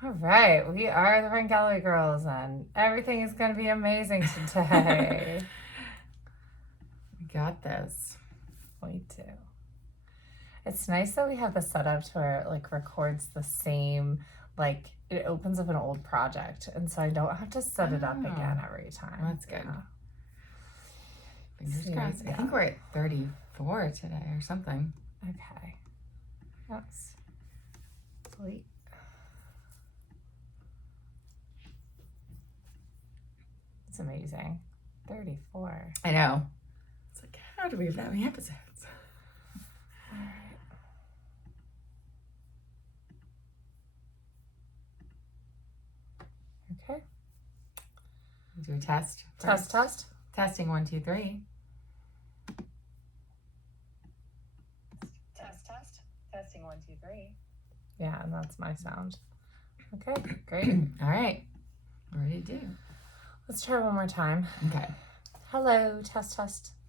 All right, we are the Rent Gallery Girls, and everything is going to be amazing today. We got this. We do. It's nice that we have the setup to where it records the same, it opens up an old project, and so I don't have to set it up again every time. Well, that's good. Yeah. Fingers crossed. I think we're at 34 today or something. Okay. That's sweet. It's amazing. 34. I know. It's like, how do we have that many episodes? All right. Okay. Do a test. Test. Testing 1, 2, 3. Test. Testing 1, 2, 3. Yeah, and that's my sound. Okay, great. All right. We're ready to do. Let's try one more time. Okay. Hello, test.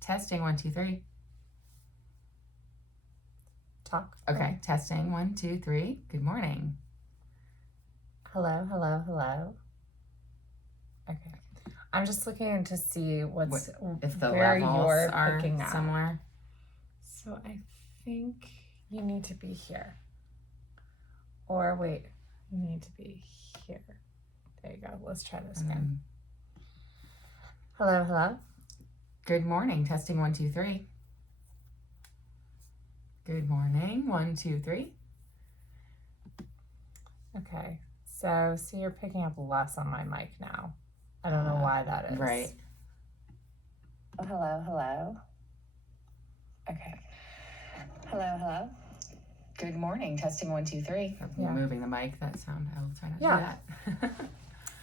Testing 1, 2, 3. Talk. Okay. Testing 1, 2, 3. Good morning. Hello. Okay. I'm just looking to see if the where levels you're are picking up. somewhere. So I think you need to be here. Or wait, you need to be here. There you go. Let's try this again. Hello. Good morning. Testing 1, 2, 3. Good morning. 1, 2, 3. Okay. So you're picking up less on my mic now. I don't know why that is. Right. Hello. Okay. Hello. Good morning. Testing 1, 2, 3. Yeah. Moving the mic. That sound. I will try not to do that.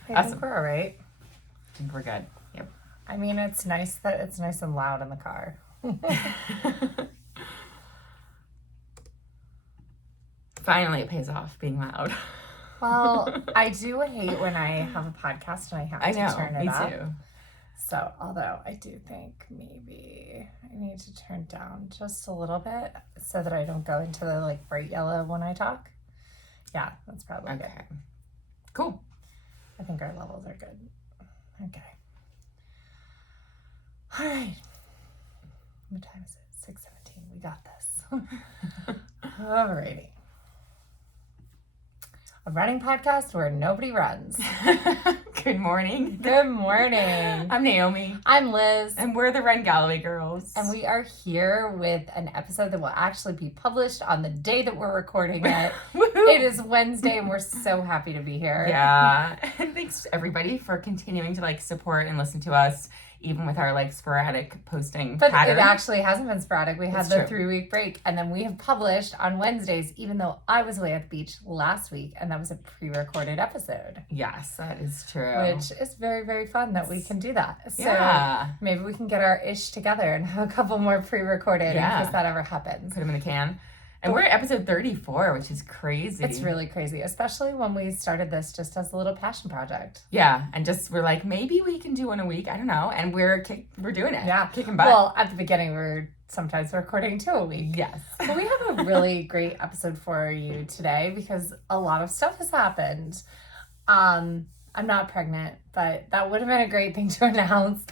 I Awesome. think we're all right. I think we're good. Yep. I mean, it's nice that it's nice and loud in the car. Finally, it pays off being loud. Well, I do hate when I have a podcast and I have to turn it up. Me too. So, although I do think maybe I need to turn down just a little bit so that I don't go into the bright yellow when I talk. Yeah, that's probably good. Cool. I think our levels are good. Okay. All right. What time is it? 6:17. We got this. Alrighty. A running podcast where nobody runs. Good morning. Good morning. I'm Naomi. I'm Liz. And we're the Rent Gallery Girls. And we are here with an episode that will actually be published on the day that we're recording it. It is Wednesday and we're so happy to be here. Yeah. And thanks to everybody for continuing to support and listen to us, even with our sporadic posting pattern. It actually hasn't been sporadic. We had the 3-week break, and then we have published on Wednesdays, even though I was away at the beach last week, and that was a pre-recorded episode. Yes, that is true. Which is very, very fun that we can do that. So yeah. Maybe we can get our ish together and have a couple more pre-recorded in case that ever happens. Put them in the can. And we're at episode 34, which is crazy. It's really crazy, especially when we started this just as a little passion project. Yeah, and we're like, maybe we can do one a week. I don't know. And we're doing it. Yeah. Kicking butt. Well, at the beginning, we're sometimes recording 2 a week. Yes. But we have a really great episode for you today because a lot of stuff has happened. I'm not pregnant, but that would have been a great thing to announce.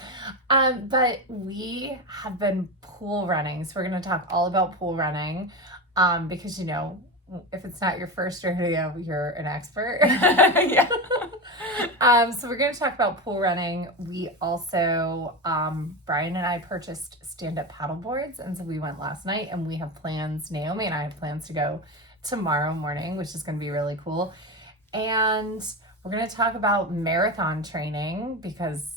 But we have been pool running. So we're going to talk all about pool running. Because if it's not your first rodeo, you're an expert. Yeah. So we're going to talk about pool running. We also, Brian and I purchased stand-up paddle boards, and so we went last night, and we have plans. Naomi and I have plans to go tomorrow morning, which is going to be really cool. And we're going to talk about marathon training because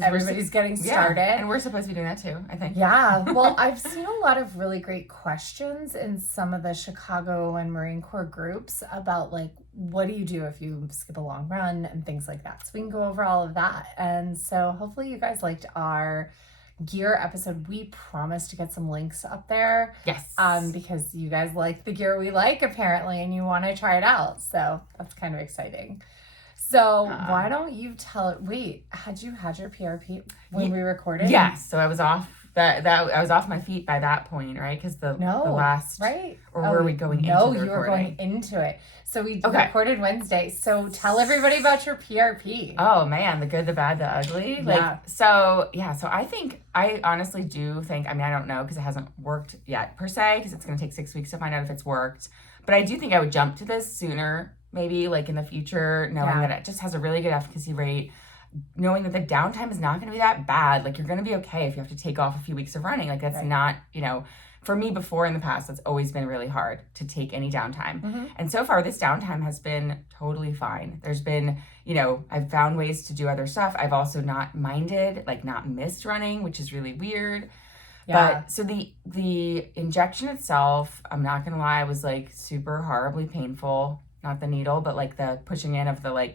everybody's getting started. Yeah, and we're supposed to be doing that too, I think. Yeah. Well, I've seen a lot of really great questions in some of the Chicago and Marine Corps groups about what do you do if you skip a long run and things like that. So we can go over all of that. And so hopefully you guys liked our gear episode. We promised to get some links up there. Yes. Because you guys like the gear we like apparently and you want to try it out. So that's kind of exciting. So why don't you tell it? Wait, had you had your PRP when we recorded? Yes. So I was off that I was off my feet by that point, right? Because the last right? Or were we going into no, the you were recording? going into it. So we Okay. recorded Wednesday. So tell everybody about your PRP. Oh man, the good, the bad, the ugly. Yeah. So I honestly do think, I don't know because it hasn't worked yet per se, because it's going to take 6 weeks to find out if it's worked. But I do think I would jump to this sooner, maybe like in the future, knowing that it just has a really good efficacy rate, knowing that the downtime is not going to be that bad. Like, you're going to be okay if you have to take off a few weeks of running. Like, that's not, for me before in the past, that's always been really hard to take any downtime. Mm-hmm. And so far, this downtime has been totally fine. There's been, I've found ways to do other stuff. I've also not minded, like not missed running, which is really weird. Yeah. But so the injection itself, I'm not going to lie, was like super horribly painful. Not the needle, but like the pushing in of the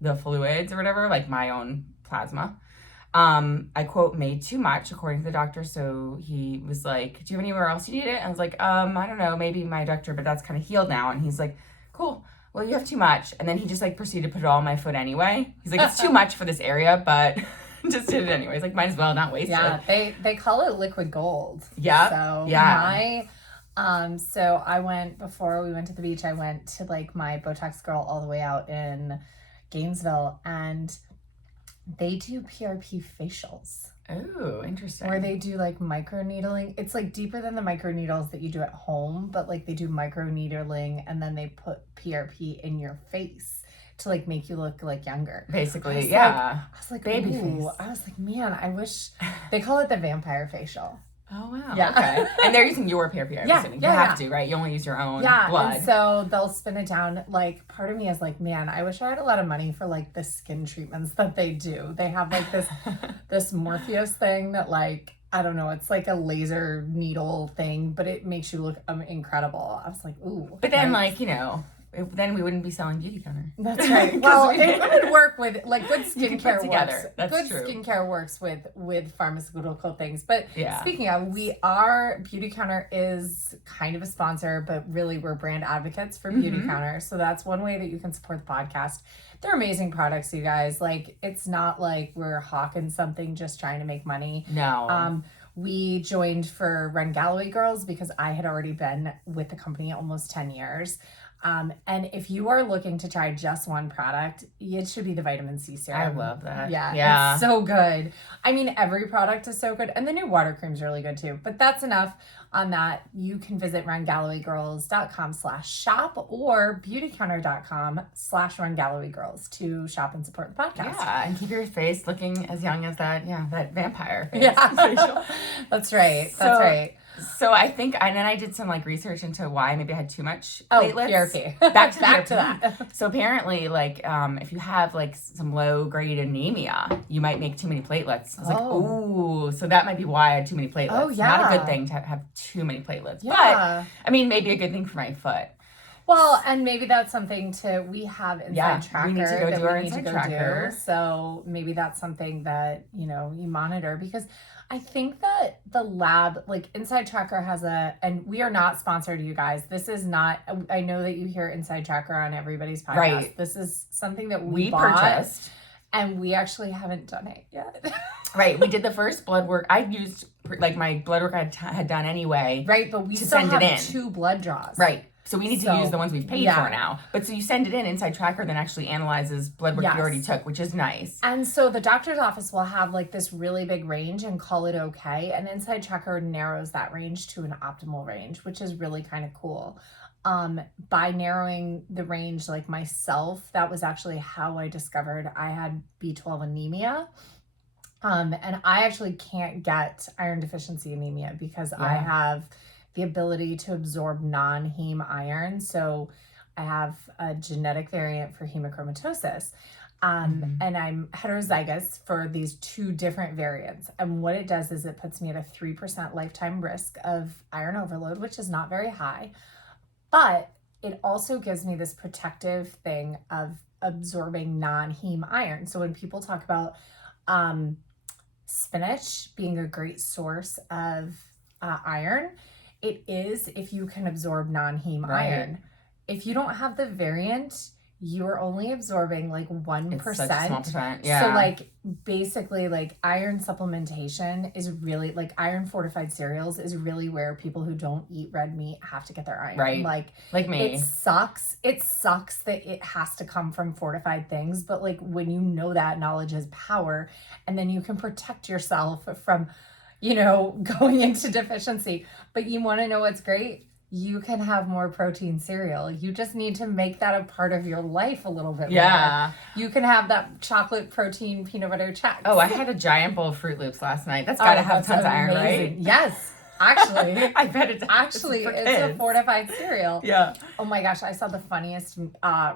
the fluids or whatever, like my own plasma. I quote, made too much according to the doctor. So he was like, do you have anywhere else you need it? And I was like, I don't know, maybe my adductor, but that's kind of healed now. And he's like, cool. Well, you have too much. And then he just like proceeded to put it all on my foot anyway. He's like, it's too much for this area, but just did it anyways. Like, might as well not waste it. Yeah, they call it liquid gold. Yeah. So yeah. So I went, before we went to the beach, I went to like my Botox Girl all the way out in Gainesville, and they do PRP facials. Oh, interesting. Where they do like micro needling. It's like deeper than the micro needles that you do at home, but like they do micro needling and then they put PRP in your face to like make you look like younger. Basically, yeah. I was like, baby face. I was like, man, I wish they call it the vampire facial. Oh wow. Yeah. Okay. And they're using your PRP, I'm assuming. You have to, right? You only use your own blood. And so they'll spin it down. Like, part of me is like, man, I wish I had a lot of money for like the skin treatments that they do. They have like this Morpheus thing that like, I don't know, it's like a laser needle thing, but it makes you look incredible. I was like, ooh. But then then we wouldn't be selling Beauty Counter. That's right. Well, it would work with like good skincare together. That's good true. Skincare works with pharmaceutical things. But yeah. Speaking of, Beauty Counter is kind of a sponsor, but really we're brand advocates for Beauty Counter. So that's one way that you can support the podcast. They're amazing products, you guys. Like, it's not like we're hawking something just trying to make money. No. We joined for Run Galloway Girls because I had already been with the company almost 10 years. And if you are looking to try just one product, it should be the vitamin C serum. I love that. Yeah. It's so good. I mean, every product is so good. And the new water cream is really good too. But that's enough on that. You can visit rungallowaygirls.com/shop or beautycounter.com/rungallowaygirls to shop and support the podcast. Yeah. And keep your face looking as young as that vampire face. Yeah. That's right. That's right. So I think, and then I did some like research into why maybe I had too much platelets. PRP. Back to that. So apparently, like, if you have like some low grade anemia, you might make too many platelets. I was like, ooh, so that might be why I had too many platelets. Oh, yeah. Not a good thing to have too many platelets. Yeah. But I mean, maybe a good thing for my foot. Well, and maybe that's something we have Inside Tracker. We need to go do our Inside Tracker. So maybe that's something that, you monitor, because I think that the lab, like Inside Tracker has and we are not sponsored, you guys. This is not, I know that you hear Inside Tracker on everybody's podcast. Right. This is something that we bought, purchased. And we actually haven't done it yet. Right. We did the first blood work. I used like my blood work I had done anyway. Right. But we still have 2 blood draws. Right. So we need to use the ones we've paid for now. But so you send it in, Inside Tracker then actually analyzes blood work you already took, which is nice. And so the doctor's office will have like this really big range and call it okay. And Inside Tracker narrows that range to an optimal range, which is really kind of cool. By narrowing the range, like myself, that was actually how I discovered I had B12 anemia. And I actually can't get iron deficiency anemia because I have the ability to absorb non-heme iron. So I have a genetic variant for hemochromatosis. And I'm heterozygous for these 2 different variants. And what it does is it puts me at a 3% lifetime risk of iron overload, which is not very high. But it also gives me this protective thing of absorbing non-heme iron. So when people talk about spinach being a great source of iron, it is if you can absorb non-heme iron. If you don't have the variant, you're only absorbing like 1%. It's such a small percent. Yeah. So like basically like iron supplementation is really like iron fortified cereals is really where people who don't eat red meat have to get their iron. Right. Like me. It sucks that it has to come from fortified things, but like when you know that, knowledge is power, and then you can protect yourself from, going into deficiency. But you want to know what's great? You can have more protein cereal. You just need to make that a part of your life a little bit more. You can have that chocolate protein peanut butter Chex. Oh, I had a giant bowl of Fruit Loops last night. That's gotta have tons of iron, right? Yes. Actually, I bet it does. Actually, it's a fortified cereal. Yeah. Oh my gosh, I saw the funniest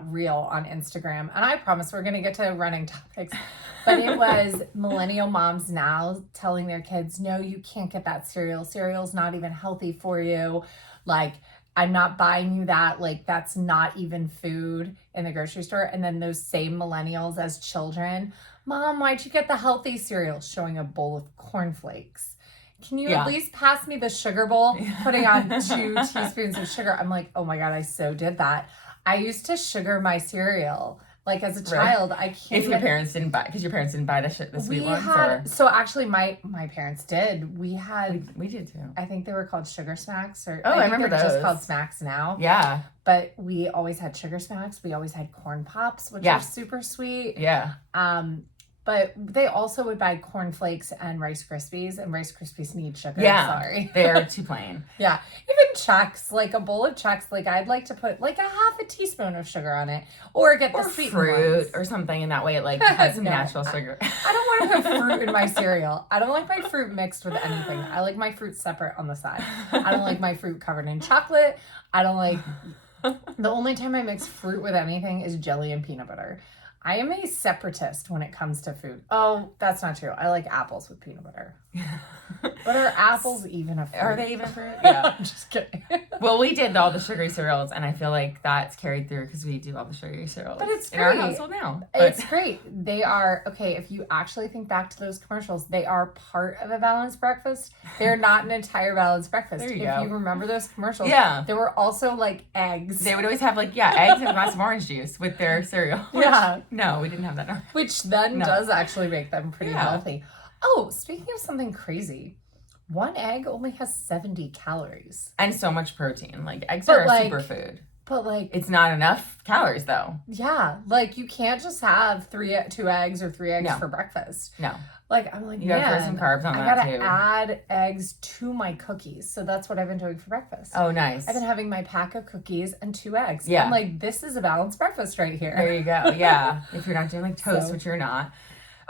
reel on Instagram, and I promise we're gonna get to running topics. But it was millennial moms now telling their kids, no, you can't get that cereal. Cereal's not even healthy for you. Like, I'm not buying you that. Like, that's not even food in the grocery store. And then those same millennials as children, Mom, why'd you get the healthy cereal? Showing a bowl of cornflakes. Can you at least pass me the sugar bowl? Putting on 2 teaspoons of sugar. I'm like, oh my God, I so did that. I used to sugar my cereal. Like as a child, I can't. If your parents didn't buy, because your parents didn't buy the sweet ones. So actually, my parents did. We did too. I think they were called Sugar Smacks, or I remember those. Just called Smacks now. Yeah. But we always had Sugar Smacks. We always had Corn Pops, which are super sweet. Yeah. But they also would buy Corn Flakes and Rice Krispies, and Rice Krispies need sugar. Yeah, sorry. They're too plain. Yeah. Even Chex, like a bowl of Chex, like I'd like to put like a half a teaspoon of sugar on it, or get the sweet fruit ones. Or something in that way. It like has some natural sugar. I don't want to put fruit in my cereal. I don't like my fruit mixed with anything. I like my fruit separate on the side. I don't like my fruit covered in chocolate. I don't like. The only time I mix fruit with anything is jelly and peanut butter. I am a separatist when it comes to food. Oh, that's not true. I like apples with peanut butter. But are apples even a fruit? Are they even a fruit? Yeah. I'm just kidding. Well, we did all the sugary cereals, and I feel like that's carried through because we do all the sugary cereals. But it's great. In our household now. It's great. They are, okay, if you actually think back to those commercials, they are part of a balanced breakfast. They're not an entire balanced breakfast. There you go. If you remember those commercials, there were also like eggs. They would always have like, eggs and a glass of orange juice with their cereal. No, we didn't have that. Which then does actually make them pretty healthy. Oh, speaking of something crazy, one egg only has 70 calories. And so much protein. Like, eggs are a superfood. But like... It's not enough calories, though. Yeah. Like, you can't just have 2 eggs or 3 eggs for breakfast. No. Like, I'm like, you gotta throw some carbs on that, too. I gotta add eggs to my cookies. So that's what I've been doing for breakfast. Oh, nice. I've been having my pack of cookies and 2 eggs. Yeah. I'm like, this is a balanced breakfast right here. There you go. Yeah. If you're not doing like toast, which you're not.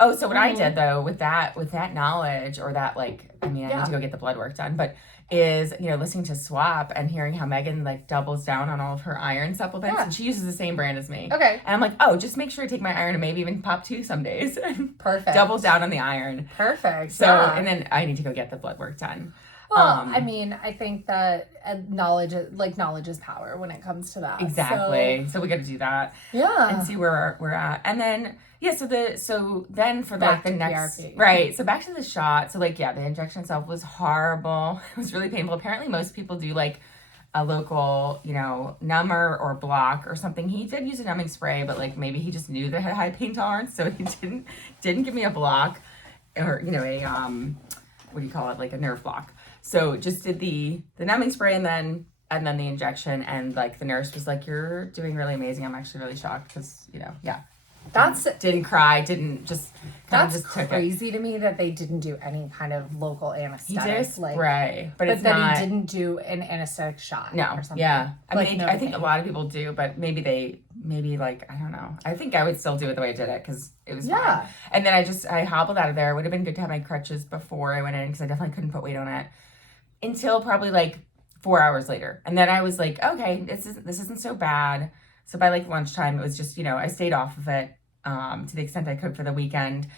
Oh, so what I did though with that knowledge, or that like, I mean, I need to go get the blood work done, but is, listening to Swap and hearing how Megan like doubles down on all of her iron supplements, and she uses the same brand as me. Okay. And I'm like, oh, just make sure to take my iron and maybe even pop 2 some days. Perfect. Doubles down on the iron. Perfect. So, and then I need to go get the blood work done. Well, I mean, I think that knowledge is power when it comes to that. Exactly. So we got to do that. Yeah. And see where we're at. And then, so then for back like the next, PRP. Right. So back to the shot. So like, the injection itself was horrible. It was really painful. Apparently most people do like a local, number or block or something. He did use a numbing spray, but like maybe he just knew that I had high pain tolerance. So he didn't give me a block or, a, what do you call it? Like a nerve block. So just did the numbing spray and then the injection, and like the nurse was like, "You're doing really amazing." I'm actually really shocked because didn't cry, didn't just that's just took crazy to me that they didn't do any kind of local anesthetic. He did spray, but it's that not. He didn't do an anesthetic shot. No, or something. Yeah. I mean, I think a lot of people do, but maybe like I don't know. I think I would still do it the way I did it because it was fine. And then I hobbled out of there. It would have been good to have my crutches before I went in because I definitely couldn't put weight on it until probably like 4 hours later. And then I was like, okay, this isn't so bad. So by like lunchtime, it was just, I stayed off of it to the extent I could for the weekend.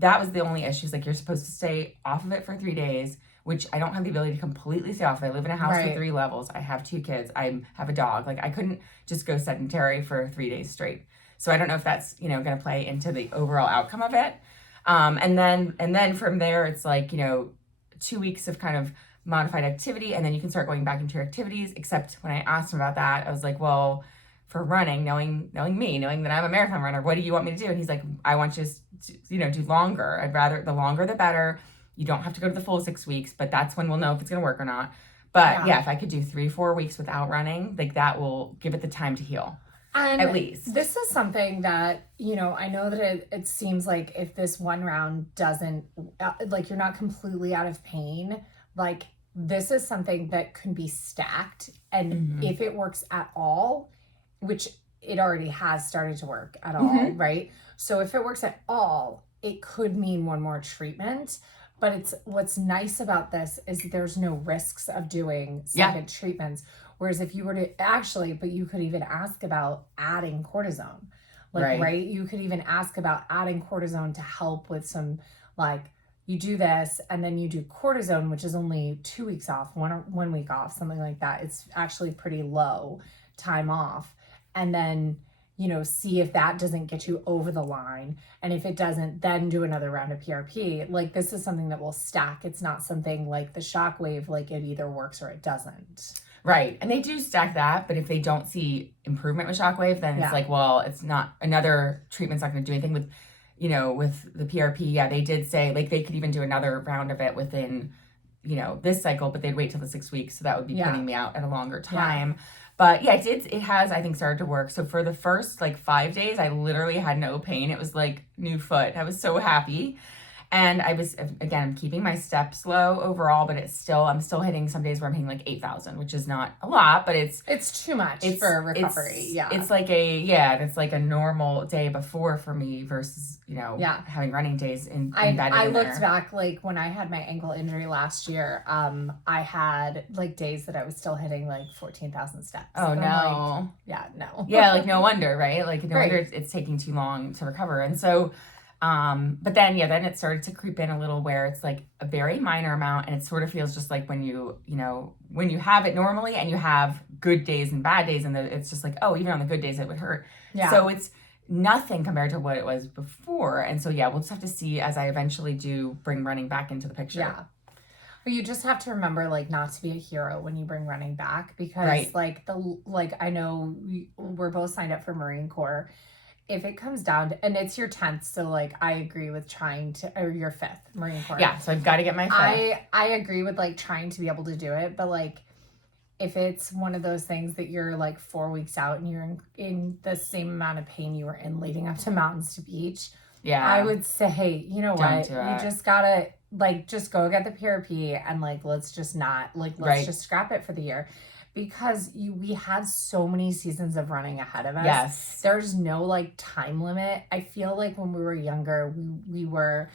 That was the only issue. Like, you're supposed to stay off of it for 3 days, which I don't have the ability to completely stay off of it. I live in a house with 3 levels. I have 2 kids. I have a dog. Like, I couldn't just go sedentary for 3 days straight. So I don't know if that's, going to play into the overall outcome of it. And then from there, it's like, 2 weeks of kind of modified activity, and then you can start going back into your activities. Except when I asked him about that, I was like, well, for running, knowing me, knowing that I'm a marathon runner, what do you want me to do? And he's like, I want you to, do longer. I'd rather, the longer the better. You don't have to go to the full 6 weeks, but that's when we'll know if it's going to work or not. But yeah, if I could do 3-4 weeks without running, like that will give it the time to heal. And at least. This is something that, I know that it seems like if this one round doesn't, like you're not completely out of pain, like this is something that can be stacked. And if it works at all, which it already has started to work at all, right? So if it works at all, it could mean one more treatment. But what's nice about this is there's no risks of doing second treatments. Whereas if you were to but you could even ask about adding cortisone. Right? You could even ask about adding cortisone to help with some, like, you do this and then you do cortisone, which is only 2 weeks off, 1 week off, something like that. It's actually pretty low time off. And then, see if that doesn't get you over the line. And if it doesn't, then do another round of PRP. Like, this is something that will stack. It's not something like the Shockwave, like it either works or it doesn't. Right. And they do stack that, but if they don't see improvement with Shockwave, then it's like, well, it's not, another treatment's not going to do anything with, with the PRP. Yeah, they did say, like, they could even do another round of it within, this cycle, but they'd wait till the 6 weeks. So that would be putting me out at a longer time. Yeah. But yeah, it has, I think, started to work. So for the first 5 days, I literally had no pain. It was like new foot. I was so happy. And I was, again, keeping my steps low overall, but I'm still hitting some days where I'm hitting 8,000, which is not a lot, but it's too much for recovery. It's like a normal day before for me versus, having running days embedded I looked back, when I had my ankle injury last year, I had days that I was still hitting 14,000 steps. Oh, no. No. Yeah, no wonder, right? No wonder it's taking too long to recover. And so, but then it started to creep in a little where it's a very minor amount, and it sort of feels just like when you have it normally and you have good days and bad days, and it's just even on the good days it would hurt. Yeah. So it's nothing compared to what it was before. And so, we'll just have to see as I eventually do bring running back into the picture. Yeah. But you just have to remember, not to be a hero when you bring running back, because I know we're both signed up for Marine Corps. If it comes down to, and it's your 10th, so I agree with or your 5th Marine Corps. Yeah, so I've got to get my 5th. I agree with trying to be able to do it, but if it's one of those things that you're 4 weeks out and you're in the same amount of pain you were in leading up to Mountains to Beach, I would say, what, you just gotta just go get the PRP and let's just not let's just scrap it for the year. Because we had so many seasons of running ahead of us. Yes. There's no time limit. I feel when we were younger, we were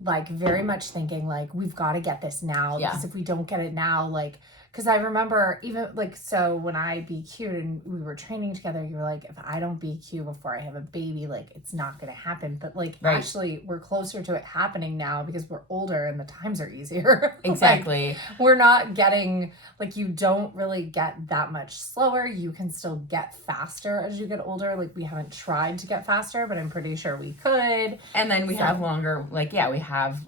very much thinking we've got to get this now. Yeah. Because if we don't get it now, because I remember even so when I BQ'd and we were training together, you were if I don't BQ before I have a baby, it's not going to happen. But actually we're closer to it happening now because we're older and the times are easier. Exactly. We're not getting, you don't really get that much slower. You can still get faster as you get older. We haven't tried to get faster, but I'm pretty sure we could. And then we have longer, we have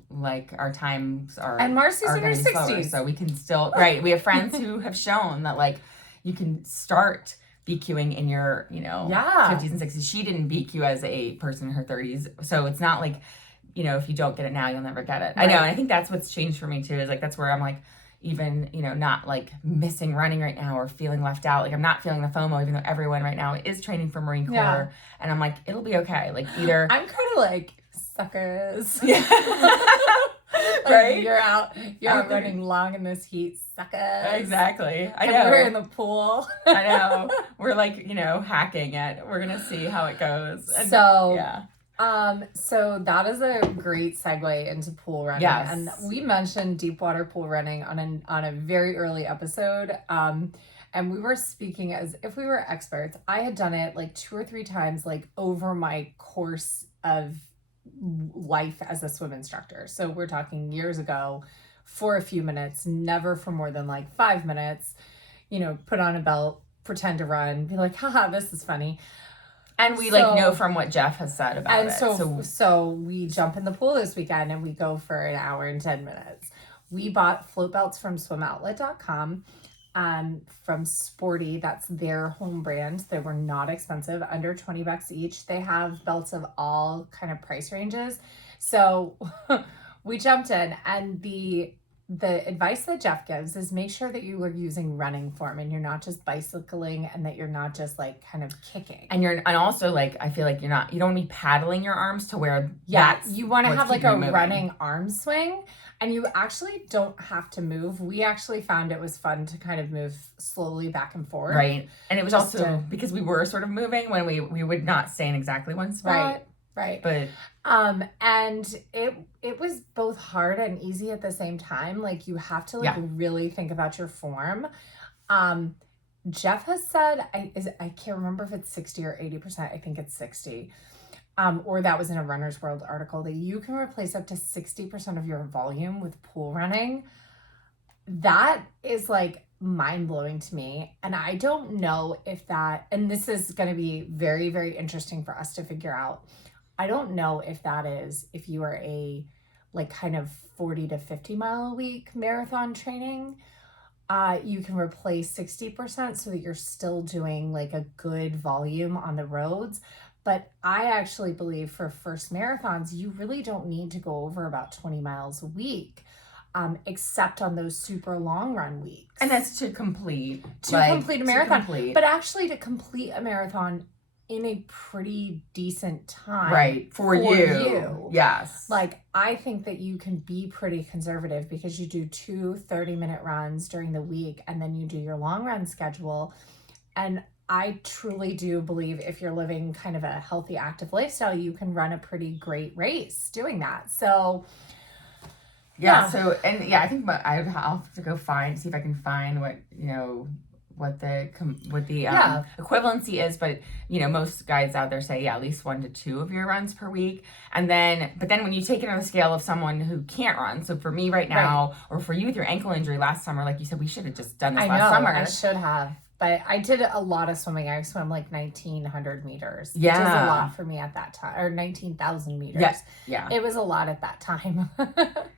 our times are. And Marcy's in her 60s. Slower, so we can still, we have friends who have shown that you can start BQing in your 50s and 60s. She didn't BQ as a person in her 30s, so it's not if you don't get it now you'll never get it. Right. I know, and I think that's what's changed for me too, is that's where I'm even not missing running right now or feeling left out. I'm not feeling the FOMO, even though everyone right now is training for Marine Corps, and I'm it'll be okay. Either I'm kind of suckers. Yeah. Right? You're out running long in this heat, suckers. Exactly. I know. We're in the pool. I know. We're hacking it. We're gonna see how it goes. And, so so that is a great segue into pool running. Yes. And we mentioned deep water pool running on a very early episode. And we were speaking as if we were experts. I had done it 2 or 3 times over my course of life as a swim instructor. So we're talking years ago, for a few minutes, never for more than 5 minutes, put on a belt, pretend to run, be haha, this is funny. And we know from what Jeff has said about it. So we jump in the pool this weekend and we go for an hour and 10 minutes. We bought float belts from swimoutlet.com. from Sporty. That's their home brand. They were not expensive, under $20 each. They have belts of all kind of price ranges. So we jumped in, and the advice that Jeff gives is make sure that you are using running form and you're not just bicycling, and that you're not just like kind of kicking. And also like, I feel like you don't want to be paddling your arms to where you want to have like a running arm swing, and you actually don't have to move. We actually found it was fun to kind of move slowly back and forth. Right. And it was just also because we were sort of moving when we would not stay in exactly one spot. Right. But and it was both hard and easy at the same time. Like you have to really think about your form. Jeff has said, I can't remember if it's 60 or 80%. I think it's 60. Or that was in a Runner's World article, that you can replace up to 60% of your volume with pool running. That is like mind-blowing to me. And I don't know if that, and this is going to be very, very interesting for us to figure out. I don't know if that is, if you are a like kind of 40 to 50 mile a week marathon training, you can replace 60% so that you're still doing like a good volume on the roads. But I actually believe for first marathons, you really don't need to go over about 20 miles a week, except on those super long run weeks. And that's to complete a marathon. But actually to complete a marathon in a pretty decent time. Right. For you. Yes. Like, I think that you can be pretty conservative because you do 2 30-minute runs during the week, and then you do your long run schedule. And I truly do believe if you're living kind of a healthy, active lifestyle, you can run a pretty great race doing that. So, yeah. So, and I think I'll have to go see if I can find what the equivalency is, but most guides out there say at least 1 to 2 of your runs per week. But then when you take it on the scale of someone who can't run, so for me right now, or for you with your ankle injury last summer, like you said, we should have just done this last summer. I should have. But I did a lot of swimming. I swam like 1,900 meters. Yeah. Which is a lot for me at that time. Or 19,000 meters. Yeah. It was a lot at that time.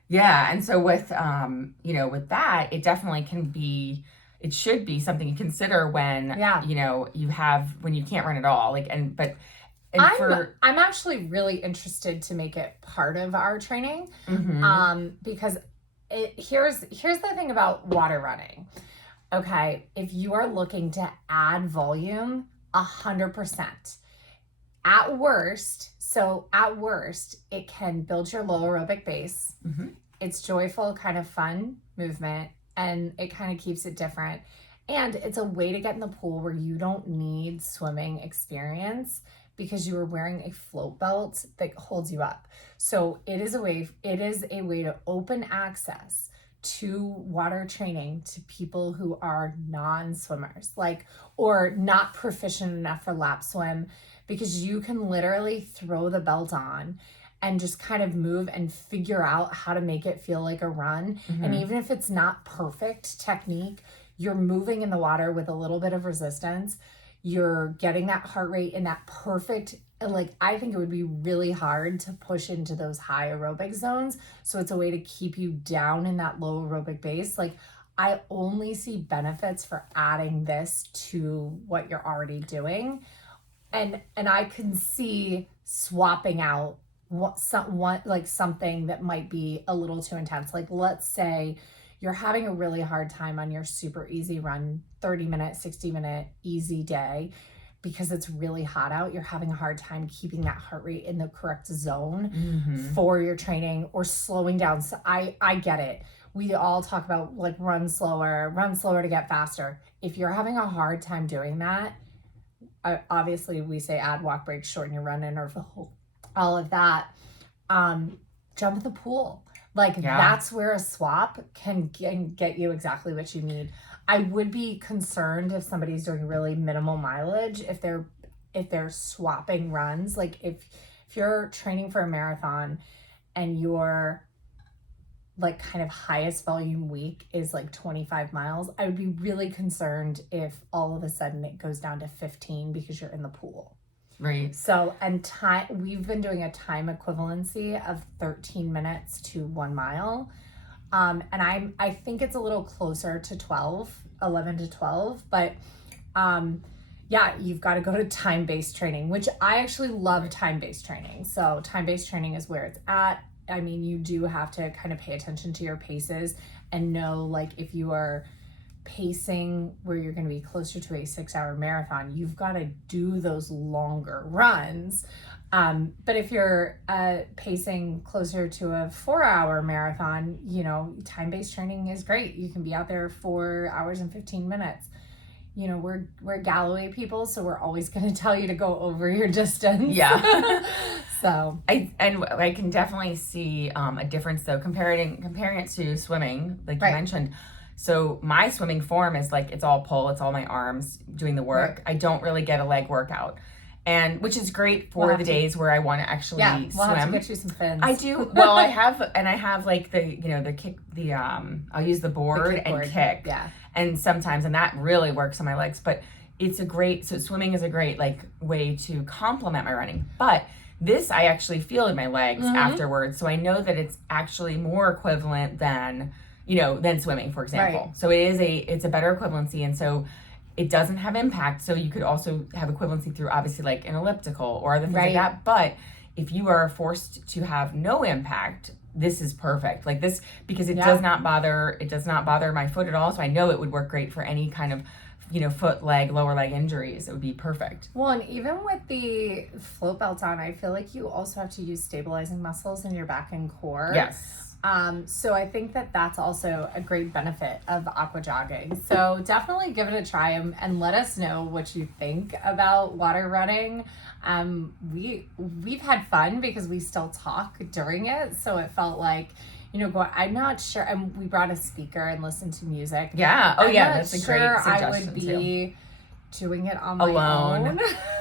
Yeah. And so with with that, it definitely it should be something you consider when when you can't run at all. I'm actually really interested to make it part of our training. Because here's the thing about water running. Okay, if you are looking to add volume, 100%. At worst, it can build your low aerobic base. It's joyful, kind of fun movement, and it kind of keeps it different. And it's a way to get in the pool where you don't need swimming experience because you are wearing a float belt that holds you up. So it is a way to open access to water training to people who are non-swimmers, or not proficient enough for lap swim, because you can literally throw the belt on and just kind of move and figure out how to make it feel like a run. And even if it's not perfect technique, you're moving in the water with a little bit of resistance. You're getting that heart rate in that perfect, I think it would be really hard to push into those high aerobic zones. So it's a way to keep you down in that low aerobic base. I only see benefits for adding this to what you're already doing. And I can see swapping out something that might be a little too intense. Let's say you're having a really hard time on your super easy run, 30-minute, 60-minute easy day, because it's really hot out. You're having a hard time keeping that heart rate in the correct zone for your training, or slowing down. So I get it. We all talk about run slower to get faster. If you're having a hard time doing that, obviously we say add walk breaks, shorten your run interval, all of that. Jump in the pool. That's where a swap can get you exactly what you need. I would be concerned if somebody's doing really minimal mileage, if they're swapping runs. If you're training for a marathon and your kind of highest volume week is 25 miles, I would be really concerned if all of a sudden it goes down to 15 because you're in the pool. Right. So, and we've been doing a time equivalency of 13 minutes to 1 mile. And I think it's a little closer to 12 11 to 12. But yeah, you've got to go to time-based training, which I actually love time-based training. So time-based training is where it's at. I mean, you do have to kind of pay attention to your paces and know, like, if you are pacing where you're going to be closer to a 6-hour marathon, you've got to do those longer runs. But if you're pacing closer to a 4-hour marathon, you know, time-based training is great. You can be out there 4 hours and 15 minutes. You know, we're Galloway people, so we're always going to tell you to go over your distance. Yeah. So I can definitely see a difference though, comparing it to swimming, like you mentioned. So my swimming form is like, it's all pull, it's all my arms doing the work. I don't really get a leg workout. And which is great for the days where I want to actually swim. We'll have to get you some fins. I do. Well, I have like the, you know, the kick, I'll use the board and kick. Yeah. And sometimes, and that really works on my legs, but so swimming is a great like way to complement my running. But this, I actually feel in my legs afterwards. So I know that it's actually more equivalent than swimming, for example. Right. So it's a better equivalency. And so it doesn't have impact. So you could also have equivalency through obviously like an elliptical or other things like that. But if you are forced to have no impact, this is perfect. Like this, because it does not bother my foot at all. So I know it would work great for any kind of, foot, leg, lower leg injuries. It would be perfect. Well, and even with the float belt on, I feel like you also have to use stabilizing muscles in your back and core. Yes. So I think that that's also a great benefit of aqua jogging. So definitely give it a try and let us know what you think about water running. We've had fun because we still talk during it. So it felt like, I'm not sure. And we brought a speaker and listened to music. Yeah. Oh, yeah. That's a great suggestion I would be doing it on my own.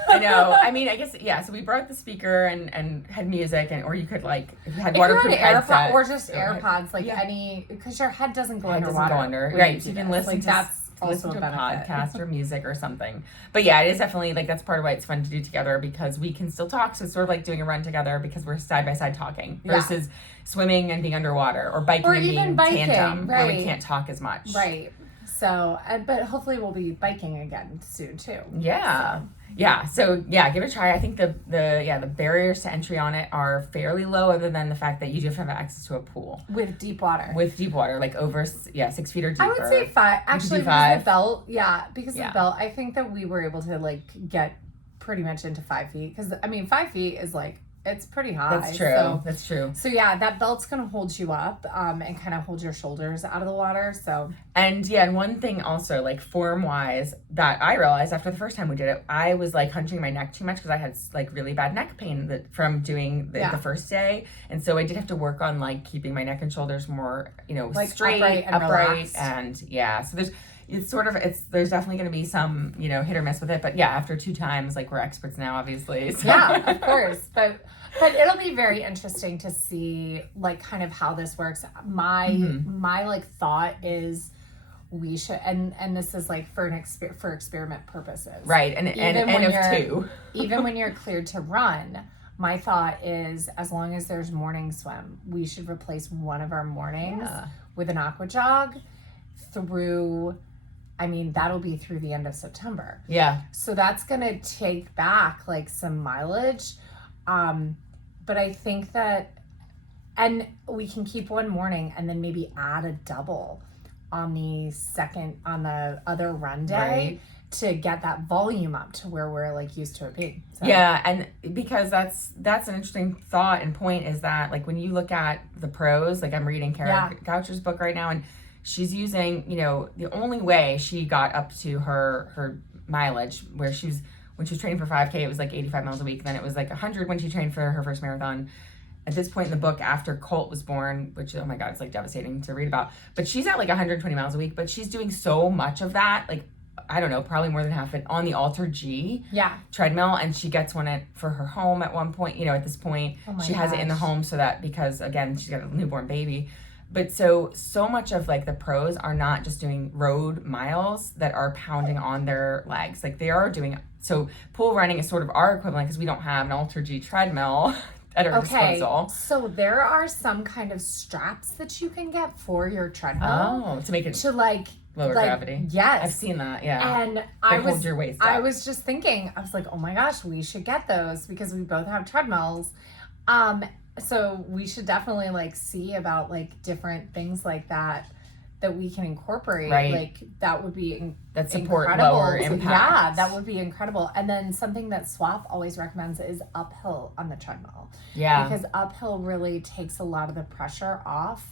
I know. I mean, I guess, yeah. So we brought the speaker and had music, or you could like, if you had waterproof headset. Or just AirPods, because your head doesn't go under water. Right. So you can listen to that's also listen a to a benefit. podcast or music or something. But yeah, it is definitely like, that's part of why it's fun to do together, because we can still talk. So it's sort of like doing a run together because we're side by side talking versus swimming and being underwater, or biking and being tandem where we can't talk as much. Right. So, but hopefully we'll be biking again soon too. Yeah. Yeah. So yeah, give it a try. I think the barriers to entry on it are fairly low, other than the fact that you do have access to a pool. With deep water, like over 6 feet or deeper. I would say 5. Actually, because of the belt. Yeah, because of the belt, I think that we were able to like get pretty much into 5 feet. Because 5 feet is like, it's pretty high. That's true. That's true. So yeah, that belt's gonna hold you up, and kind of hold your shoulders out of the water. So. And one thing also, like form wise, that I realized after the first time we did it, I was like hunching my neck too much because I had like really bad neck pain from doing the first day, and so I did have to work on like keeping my neck and shoulders more, like straight, upright, and so there's definitely going to be some, hit or miss with it. But yeah, after 2 times, like we're experts now, obviously. So. Yeah, of course. But it'll be very interesting to see like kind of how this works. My like thought is we should, and this is like for experiment purposes. Right. And of 2. Even when you're cleared to run, my thought is as long as there's morning swim, we should replace one of our mornings with an aqua jog through, that'll be through the end of September. Yeah. So that's going to take back like some mileage. But I think that, and we can keep one morning and then maybe add a double on the other run day to get that volume up to where we're like used to it being. So. Yeah. And because that's an interesting thought and point, is that like when you look at the pros, like I'm reading Kara Goucher's book right now, and she's using, the only way she got up to her mileage, where when she was training for 5K, it was like 85 miles a week. Then it was like 100 when she trained for her first marathon. At this point in the book, after Colt was born, which, oh my God, it's like devastating to read about. But she's at like 120 miles a week, but she's doing so much of that, like, I don't know, probably more than half it on the Alter G treadmill. And she gets one for her home at one point, at this point. She has it in the home so that, because again, she's got a newborn baby. But so much of like the pros are not just doing road miles that are pounding on their legs. Like they are doing, so pool running is sort of our equivalent because we don't have an Alter G treadmill at our disposal. So there are some kind of straps that you can get for your treadmill. Oh, to make it. To like lower gravity. Yes. I've seen that, yeah. And hold your waist up. I was just thinking, I was like, oh my gosh, we should get those because we both have treadmills. So we should definitely like see about like different things like that we can incorporate. Right. Like that would be that support incredible. Lower impact. Yeah, that would be incredible. And then something that Swap always recommends is uphill on the treadmill. Yeah. Because uphill really takes a lot of the pressure off,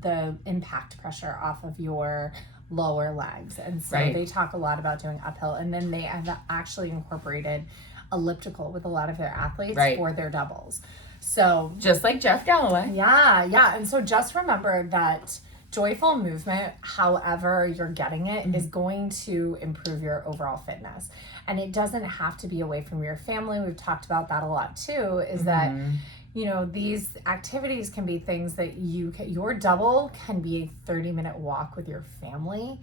the impact pressure off of your lower legs. And so they talk a lot about doing uphill. And then they have actually incorporated elliptical with a lot of their athletes for their doubles. So just like Jeff Galloway. Yeah. And so just remember that joyful movement, however you're getting it, is going to improve your overall fitness. And it doesn't have to be away from your family. We've talked about that a lot too, is that, you know, these activities can be things that your double can be a 30-minute walk with your family.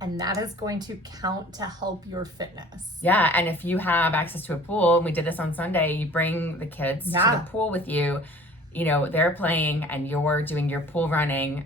And that is going to count to help your fitness. Yeah, and if you have access to a pool, and we did this on Sunday, you bring the kids to the pool with you. You know, they're playing and you're doing your pool running,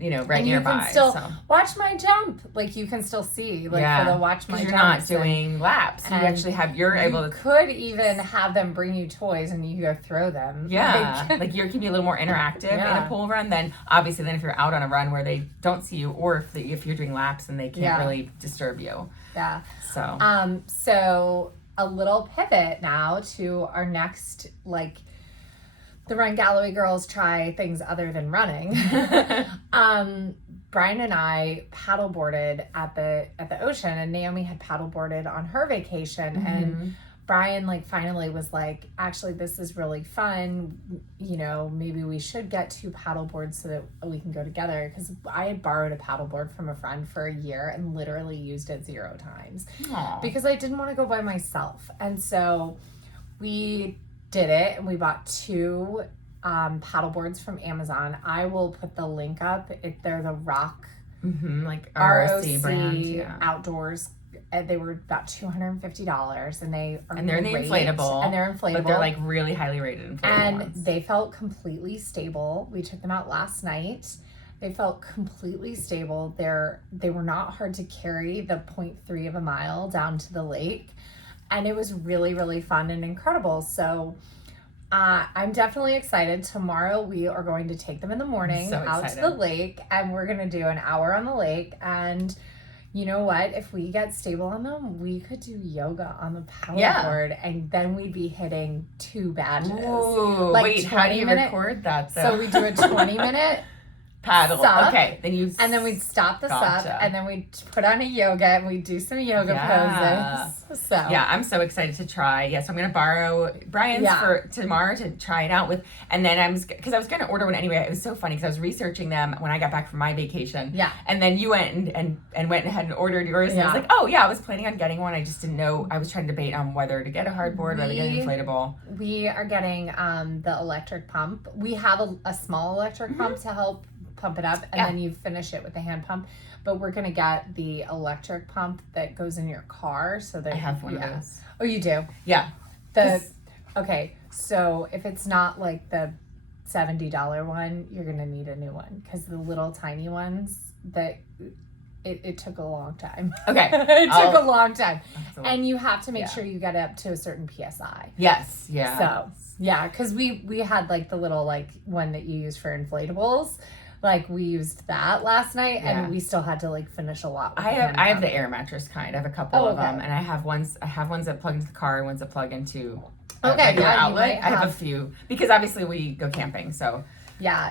you know, right nearby. You can still watch my jump. Like you can still see, like for the watch my jump. You're not doing laps. You actually have, you're able to. You could even have them bring you toys and you go throw them. Yeah. Like you can be a little more interactive in a pool run than obviously then if you're out on a run where they don't see you or if you're doing laps and they can't really disturb you. Yeah. So. So a little pivot now to our next, like, the Run Galloway girls try things other than running. Brian and I paddleboarded at the ocean, and Naomi had paddleboarded on her vacation. And Brian like finally was like, actually, this is really fun. You know, maybe we should get 2 paddleboards so that we can go together. Because I had borrowed a paddleboard from a friend for a year and literally used it 0 times. Aww. Because I didn't want to go by myself. And so we did it, and we bought 2 paddleboards from Amazon. I will put the link up. They're the Rock, like ROC brand, outdoors. They were about $250, and they're inflatable. And they're inflatable, but they're like really highly rated inflatable and ones. They felt completely stable. We took them out last night. They felt completely stable. They were not hard to carry. The 0.3 of a mile down to the lake. And it was really, really fun and incredible. So I'm definitely excited. Tomorrow we are going to take them in the morning out to the lake, and we're going to do an hour on the lake. And you know what? If we get stable on them, we could do yoga on the paddleboard, and then we'd be hitting 2 badges. Ooh, like wait, how do you record that though? So we do a 20-minute paddle. Sup, okay, and then we'd stop the sup, and then we'd put on a yoga, and we'd do some yoga poses. So yeah, I'm so excited to try. So I'm gonna borrow Brian's for tomorrow to try it out with, and then because I was gonna order one anyway. It was so funny because I was researching them when I got back from my vacation. Yeah, and then you went and went ahead and ordered yours. And I was like, oh yeah, I was planning on getting one. I just didn't know. I was trying to debate on whether to get a hardboard, whether to get an inflatable. We are getting the electric pump. We have a small electric pump to help pump it up, and then you finish it with the hand pump. But we're gonna get the electric pump that goes in your car, so that I have one of those. Oh, you do? Yeah. Okay. So if it's not like the $70 one, you're gonna need a new one, because the little tiny ones that it took a long time. Okay. It took a long time, and you have to make sure you get it up to a certain PSI. Yes. Yeah. So yeah, because we had like the little like one that you use for inflatables. Like we used that last night, and we still had to like finish a lot. With I have the air mattress kind. I have a couple of them, and I have ones that plug into the car and ones that plug into a regular outlet. I have a few because obviously we go camping, so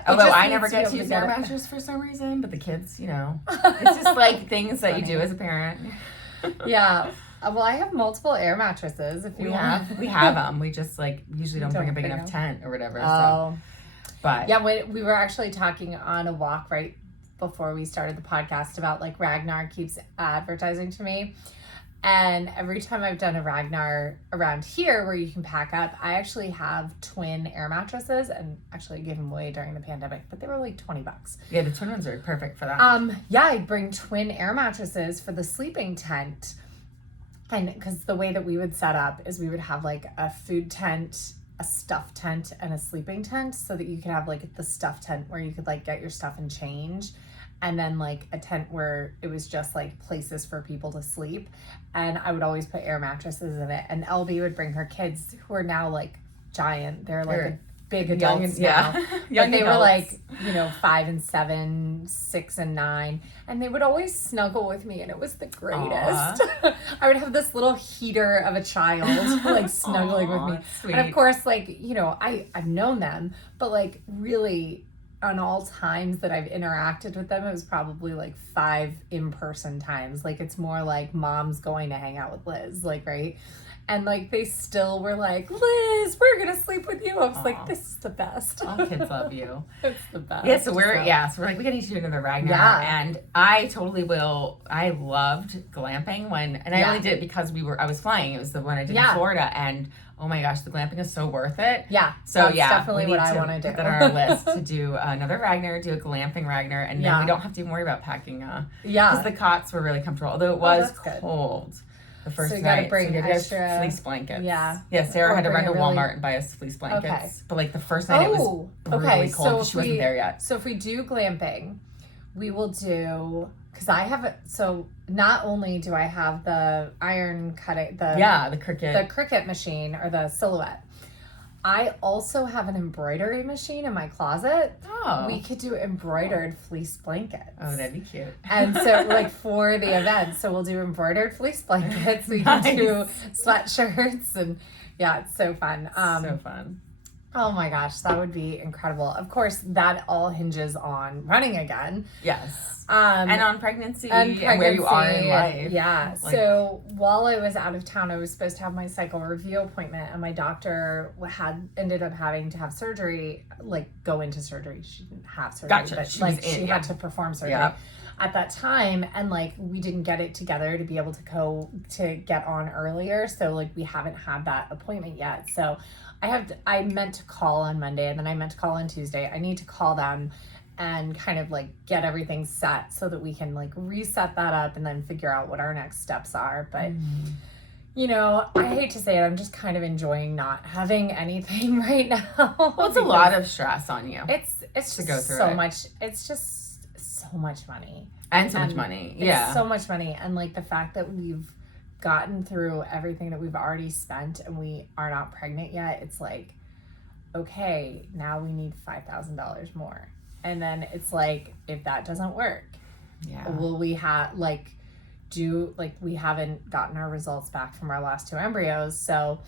Although I never get to use air mattress for some reason, but the kids, you know, it's just like things that you do as a parent. Yeah. Well, I have multiple air mattresses. If you want, we have them. We just like usually don't bring a big enough tent or whatever. Oh. So. But yeah, we were actually talking on a walk right before we started the podcast about like Ragnar keeps advertising to me. And every time I've done a Ragnar around here where you can pack up, I actually have twin air mattresses, and actually gave them away during the pandemic, but they were like $20. Yeah, the twin ones are perfect for that. I bring twin air mattresses for the sleeping tent. And because the way that we would set up is we would have like a food tent, a stuff tent, and a sleeping tent, so that you could have like the stuff tent where you could like get your stuff and change, and then like a tent where it was just like places for people to sleep. And I would always put air mattresses in it. And LB would bring her kids who are now like giant. They're like big adults now. But they were like, 5 and 7, 6 and 9. And they would always snuggle with me, and it was the greatest. I would have this little heater of a child like snuggling with me. Sweet. And of course, like, I've known them, but like really on all times that I've interacted with them, it was probably like 5 in-person times. Like it's more like mom's going to hang out with Liz, like, right? And like they still were like, Liz, we're gonna sleep with you. I was like, this is the best. All kids love you. It's the best. Yeah, so we're like, we gotta need to do another Ragnar. Yeah. And I totally will. I loved glamping and I only did it because I was flying. It was the one I did in Florida, and oh my gosh, the glamping is so worth it. Yeah. So that's definitely what I want to do. Put that on our list to do another Ragnar, do a glamping Ragnar, and then we don't have to even worry about packing. Because the cots were really comfortable, although it was cold. The first so you night, gotta bring extra fleece blankets. Yeah. Yeah, Sarah had to run to Walmart and buy us fleece blankets. Okay. But like the first night, it was really cold because she wasn't there yet. So if we do glamping, we will do, because I have so not only do I have the iron cutting, the Cricut machine or the Silhouette, I also have an embroidery machine in my closet. Oh. We could do embroidered fleece blankets. Oh, that'd be cute. And so, like, for the event, so we'll do embroidered fleece blankets. We can do sweatshirts, and yeah, it's so fun. So fun. Oh my gosh, that would be incredible. Of course, that all hinges on running again. Yes. And on pregnancy and where you are in life. Yeah. Like, so while I was out of town, I was supposed to have my cycle review appointment, and my doctor ended up having to have surgery, like go into surgery. She didn't have surgery, but she had to perform surgery at that time, and like we didn't get it together to be able to get on earlier. So like we haven't had that appointment yet. So I meant to call on Monday, and then I meant to call on Tuesday. I need to call them and kind of like get everything set so that we can like reset that up and then figure out what our next steps are. But I hate to say it, I'm just kind of enjoying not having anything right now. Well, it's a lot of stress on you. It's just go through so much. It's just so much money. And so much money. Yeah. It's so much money. And like the fact that we've gotten through everything that we've already spent and we are not pregnant yet, it's like, okay, now we need $5,000 more. And then it's like, if that doesn't work, will we have we haven't gotten our results back from our last 2 embryos. So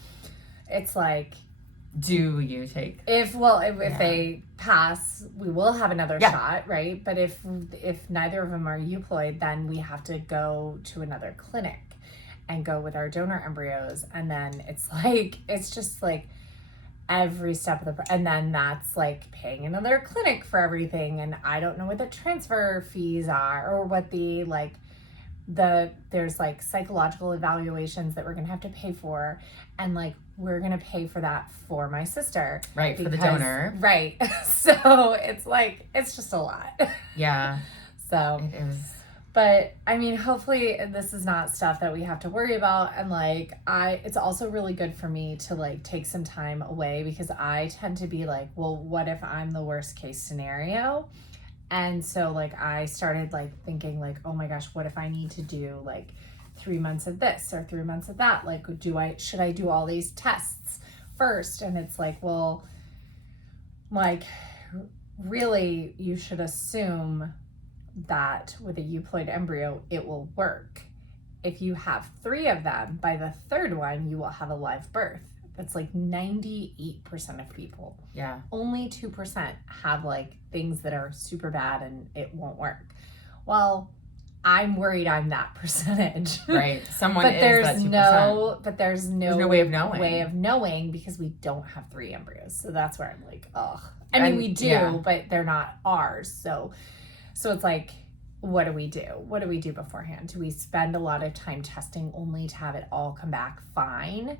it's like, do you take if they pass, we will have another shot, right? But if neither of them are euploid, then we have to go to another clinic and go with our donor embryos. And then it's just like every step of and then that's like paying another clinic for everything. And I don't know what the transfer fees are or what there's like psychological evaluations that we're going to have to pay for. And like, we're going to pay for that for my sister. Right. For the donor. Right. So it's like, it's just a lot. Yeah. So it is. But I mean, hopefully this is not stuff that we have to worry about. And like, it's also really good for me to like take some time away, because I tend to be like, well, what if I'm the worst case scenario? And so like, I started like thinking like, oh my gosh, what if I need to do like 3 months of this or 3 months of that? Like, should I do all these tests first? And it's like, well, like really you should assume that with a euploid embryo, it will work. If you have 3 of them, by the 3rd one, you will have a live birth. That's like 98% of people. Yeah. Only 2% have like things that are super bad and it won't work. Well, I'm worried I'm that percentage. Right. Someone is that 2%. But there's no way of knowing. Because we don't have 3 embryos. So that's where I'm like, ugh. I mean, we do, but they're not ours. So it's like, what do we do? What do we do beforehand? Do we spend a lot of time testing only to have it all come back fine?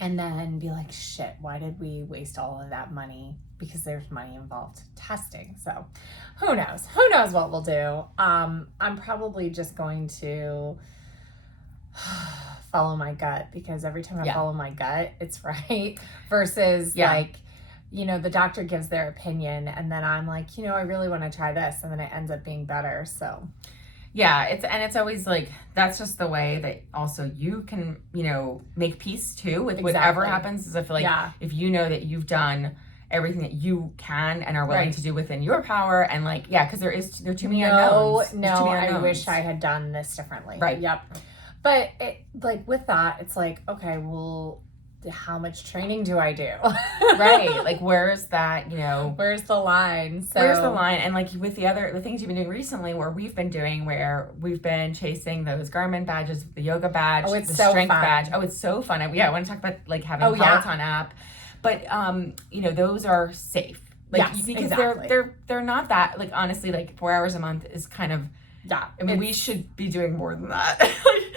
And then be like, shit, why did we waste all of that money? Because there's money involved testing. So who knows? Who knows what we'll do? I'm probably just going to follow my gut, because every time I follow my gut, it's right. Versus like the doctor gives their opinion, and then I'm like, I really want to try this, and then it ends up being better. So yeah, it's always like, that's just the way that also you can, make peace too with whatever happens. Is I feel like if you know that you've done everything that you can and are willing to do within your power, and like, because there are too many unknowns. I wish I had done this differently. Right. Yep. But like with that, it's like, okay, well, how much training do I do? Right. Like, where's that, where's the line? Where's the line? And like with the things you've been doing recently, where we've been chasing those Garmin badges, the yoga badge, the strength badge. Oh, it's so fun. I want to talk about like having Peloton app. But those are safe. Like, because they're not that, like, honestly, like 4 hours a month is kind of, I mean, we should be doing more than that.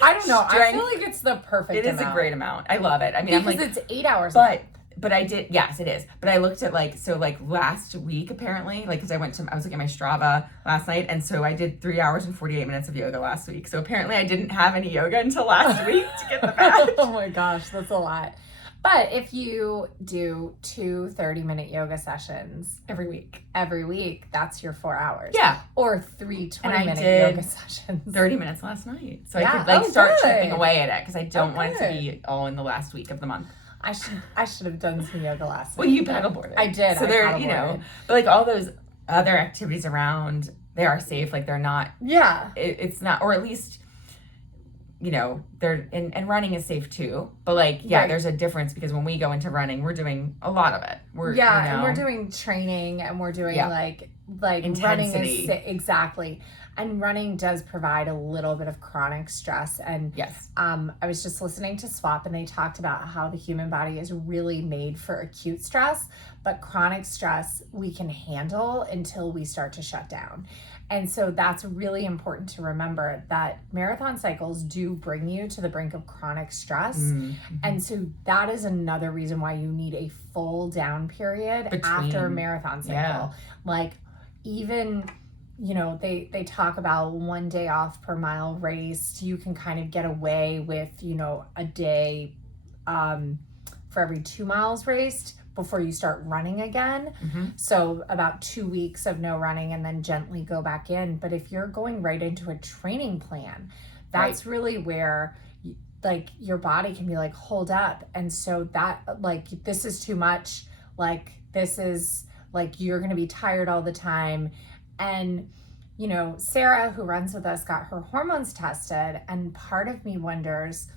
I don't know. I feel like it's the perfect amount. It is a great amount. I love it. I mean, because it's 8 hours. But I did, yes, it is. But I looked at last week, apparently, because I was looking at my Strava last night. And so I did 3 hours and 48 minutes of yoga last week. So apparently I didn't have any yoga until last week to get the badge. Oh my gosh, that's a lot. But if you do 2 30-minute yoga sessions every week, that's your 4 hours. Yeah. Or 3 20-minute yoga sessions. 30 minutes last night. So I could start chipping away at it, because I don't want it to be all in the last week of the month. I should have done some yoga last night. Well, you paddleboarded. I did. So they're, but like all those other activities around, they are safe. Like, they're not. Yeah. It's not, or at least, they're, and running is safe too. But like, there's a difference, because when we go into running, we're doing a lot of it. And we're doing training, and we're doing like intensity. Running exactly. And running does provide a little bit of chronic stress. And I was just listening to Swap, and they talked about how the human body is really made for acute stress, but chronic stress we can handle until we start to shut down. And so that's really important to remember, that marathon cycles do bring you to the brink of chronic stress. Mm-hmm. And so that is another reason why you need a full down period after a marathon cycle. Yeah. Like, even, they talk about 1 day off per mile raced. You can kind of get away with, a day for every 2 miles raced before you start running again. Mm-hmm. So about 2 weeks of no running, and then gently go back in. But if you're going right into a training plan, that's really where like your body can be like, hold up. And so that, like, this is too much. Like, this is like, you're going to be tired all the time. And, Sarah, who runs with us, got her hormones tested, and part of me wonders,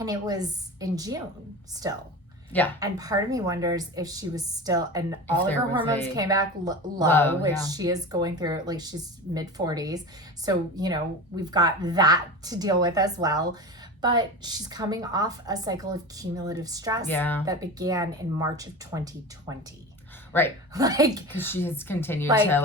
and it was in June still. Yeah. And part of me wonders if she was still, and all of her hormones came back low, which she is going through, like, she's mid-40s. So, we've got that to deal with as well. But she's coming off a cycle of cumulative stress that began in March of 2020. Right. Like, because she has continued to train.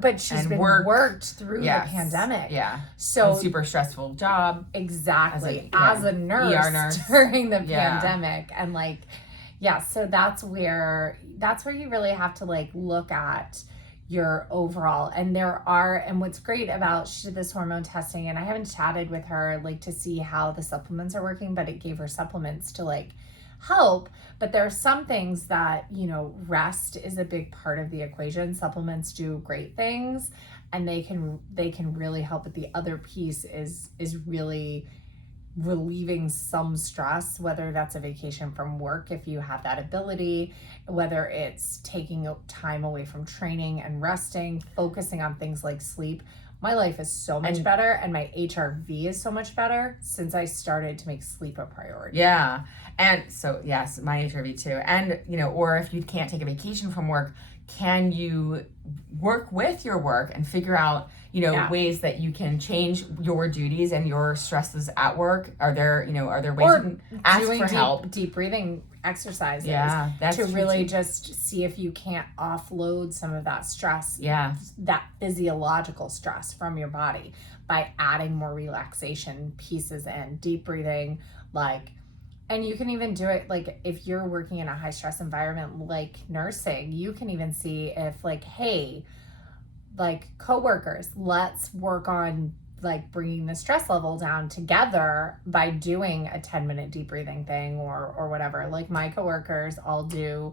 But she's been worked through the pandemic. Yeah. So, a super stressful job. Exactly. As a nurse, ER nurse during the pandemic. And so that's where you really have to look at your overall. And and what's great about, she did this hormone testing, and I haven't chatted with her to see how the supplements are working, but it gave her supplements to help. But there are some things that, rest is a big part of the equation. Supplements do great things, and they can really help. But the other piece is really relieving some stress, whether that's a vacation from work, if you have that ability, whether it's taking time away from training and resting, focusing on things like sleep. My life is so much better, and my HRV is so much better since I started to make sleep a priority. Yeah. And so, yes, my HRV too. And, or if you can't take a vacation from work, can you work with your work and figure out, ways that you can change your duties and your stresses at work? Are there ways you can ask for help? Deep breathing exercises. Yeah, that's to really just see if you can't offload some of that stress. Yeah. That physiological stress from your body by adding more relaxation pieces in, deep breathing, and you can even do it if you're working in a high stress environment like nursing. You can even see if hey, coworkers, let's work on bringing the stress level down together by doing a 10-minute deep breathing thing or whatever. My coworkers all do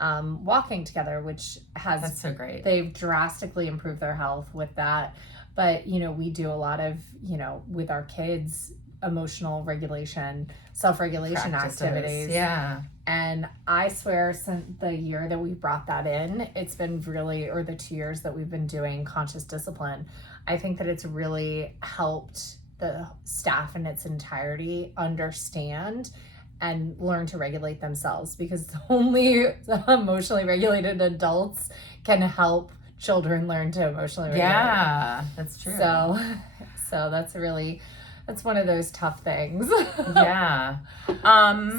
walking together, which that's so great. They've drastically improved their health with that. But, you know, we do a lot of, you know, with our kids, emotional regulation, self-regulation activities. Yeah. And I swear, since the year that we brought that in, it's been really, or the 2 years that we've been doing conscious discipline, I think that it's really helped the staff in its entirety understand and learn to regulate themselves, because only emotionally regulated adults can help children learn to emotionally regulate. Yeah, that's true. So that's one of those tough things. Yeah.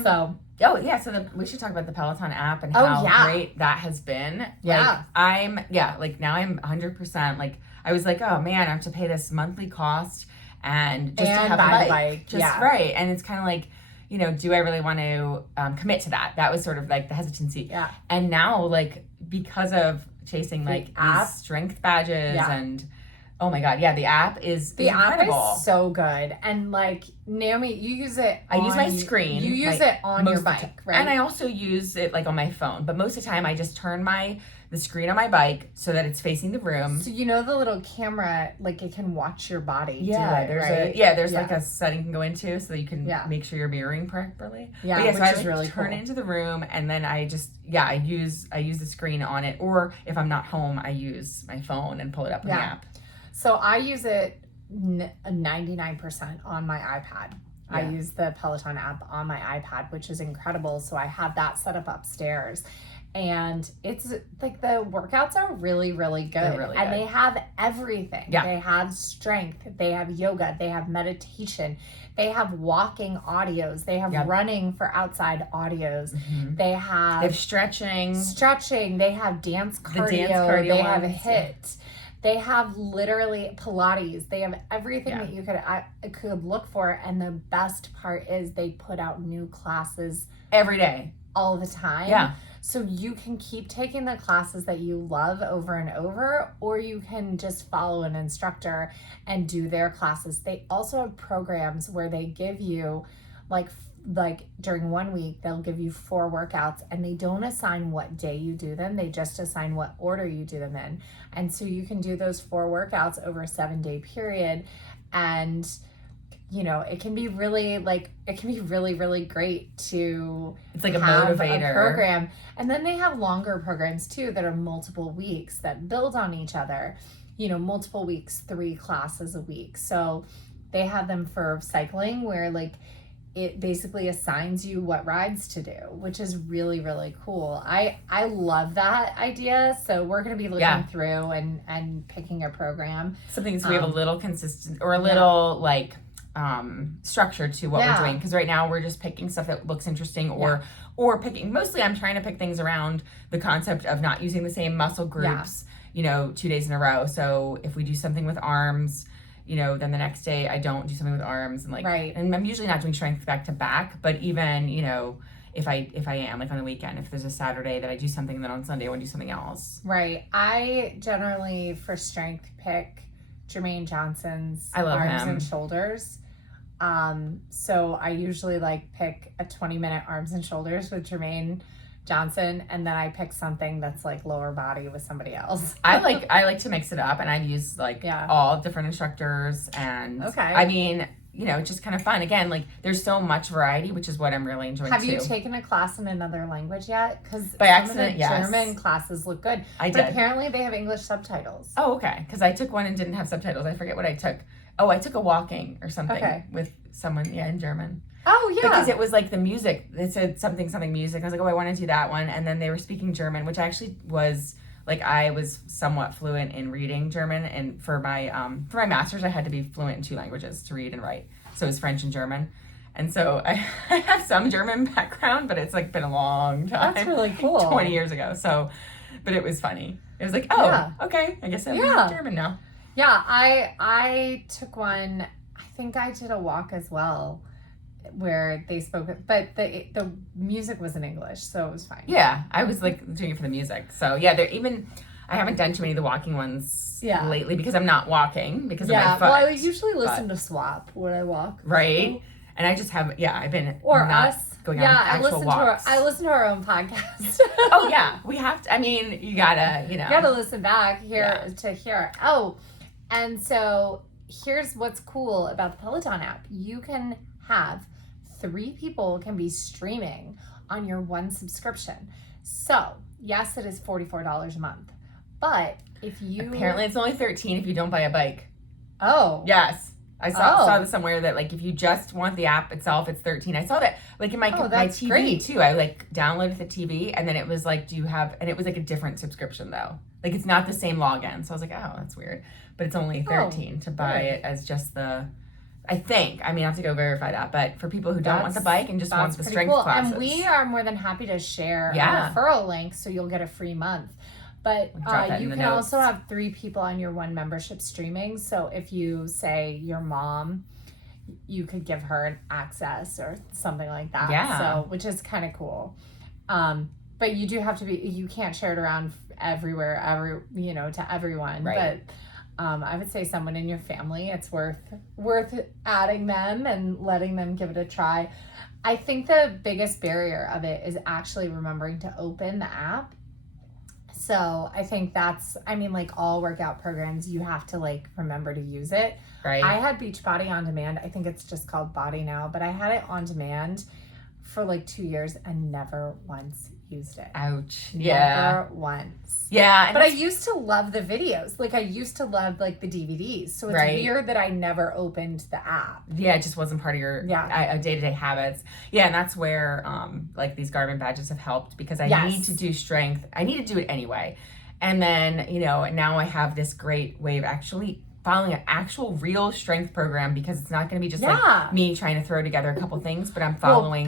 So we should talk about the Peloton app and how great that has been. Yeah. Now I'm 100%, like, I was like, oh man, I have to pay this monthly cost and just to have a bike. Right. And it's kind of like, you know, do I really want to commit to that? That was sort of like the hesitancy. Yeah. And now, like, because of chasing like these strength badges and oh my god, the app is incredible. App is so good. And like, Naomi, you use it I use my screen. You use it on your bike, right? And I also use it like on my phone, but most of the time I just turn the screen on my bike so that it's facing the room. So you know the little camera, like, it can watch your body. There's like a setting you can go into so that you can make sure you're mirroring properly. Yeah, which so I is really turn cool. it into the room, and then I just I use the screen on it, or if I'm not home, I use my phone and pull it up in the app. So I use it 99% on my iPad. I use the Peloton app on my iPad, which is incredible. So I have that set up upstairs. And it's like the workouts are really, really good. They're really and good. They have everything. Yeah. They have strength. They have yoga. They have meditation. They have walking audios. They have running for outside audios. Mm-hmm. They have stretching. They have dance cardio. They have HIIT. They have literally Pilates. They have everything that you could look for. And the best part is they put out new classes every day, all the time. Yeah. So you can keep taking the classes that you love over and over, or you can just follow an instructor and do their classes. They also have programs where they give you like during 1 week, they'll give you 4 workouts, and they don't assign what day you do them. They just assign what order you do them in. And so you can do those 4 workouts over a 7-day period. And, you know, it can be really, really great to it's like a have motivator a program. And then they have longer programs too that are multiple weeks that build on each other, you know, multiple weeks, 3 classes a week. So they have them for cycling where like it basically assigns you what rides to do, which is really, really cool. I love that idea. So we're going to be looking through and picking a program. Something so we have a little consistent or a little like structure to what we're doing, because right now we're just picking stuff that looks interesting or picking, mostly I'm trying to pick things around the concept of not using the same muscle groups, you know, 2 days in a row. So if we do something with arms, you know, then the next day I don't do something with arms, and like, and I'm usually not doing strength back to back, but even, you know, if I am like on the weekend, if there's a Saturday that I do something, then on Sunday I want to do something else. Right. I generally for strength pick Jermaine Johnson's arms and shoulders. So I usually like pick a 20-minute arms and shoulders with Jermaine Johnson, and then I pick something that's like lower body with somebody else. I like to mix it up, and I've used like all different instructors, and I mean, you know, it's just kind of fun. Again, like there's so much variety, which is what I'm really enjoying. Have you taken a class in another language yet? Because by accident, German classes look good. But apparently they have English subtitles. Oh, okay. Because I took one and didn't have subtitles. I forget what I took. Oh, I took a walking or something with someone, in German. Oh, yeah. Because it was like the music. It said something music. I was like, oh, I want to do that one. And then they were speaking German, which actually was like, I was somewhat fluent in reading German. And for my master's, I had to be fluent in 2 languages to read and write. So it was French and German. And so I have some German background, but it's like been a long time. That's really cool. 20 years ago. So, but it was funny. It was like, oh, okay. I guess I'm German now. Yeah, I took one. I think I did a walk as well, where they spoke, but the music was in English, so it was fine. Yeah, I was like doing it for the music. So yeah, I haven't done too many of the walking ones lately because I'm not walking because of my foot. Well, I usually listen to Swap when I walk. Right, and I just have I've been Us. going on actual walks. I listen to our own podcast. Oh yeah, we have to. I mean, you gotta listen back here to hear. Oh, and so here's what's cool about the Peloton app. You can have 3 people can be streaming on your one subscription. So yes, it is $44 a month, but if you apparently it's only $13 if you don't buy a bike. Oh yes. I saw this somewhere that like if you just want the app itself, it's $13. I saw that like in my TV great. Too. I like downloaded the TV and then it was like, and it was like a different subscription though. Like it's not the same login. So I was like, oh, that's weird. But it's only $13 to buy it as just I think. I mean, I have to go verify that. But for people who don't want the bike and just want the strength classes. And we are more than happy to share a referral link so you'll get a free month. But you can also have 3 people on your one membership streaming. So if you say your mom, you could give her access or something like that. Yeah. So, which is kind of cool. But you do have to you can't share it around everywhere, to everyone. Right. But I would say someone in your family, it's worth adding them and letting them give it a try. I think the biggest barrier of it is actually remembering to open the app. So I think like all workout programs, you have to like remember to use it. Right. I had Beachbody On Demand. I think it's just called Body now, but I had it on demand for like 2 years and never once used it. Ouch. Never once. Yeah. But I used to love the videos. Like I used to love like the DVDs. So it's weird that I never opened the app. Yeah, it just wasn't part of your day-to-day habits. Yeah, and that's where like these Garmin badges have helped because I need to do strength. I need to do it anyway. And then, now I have this great way of actually following an actual real strength program because it's not going to be just like me trying to throw together a couple things, but I'm following,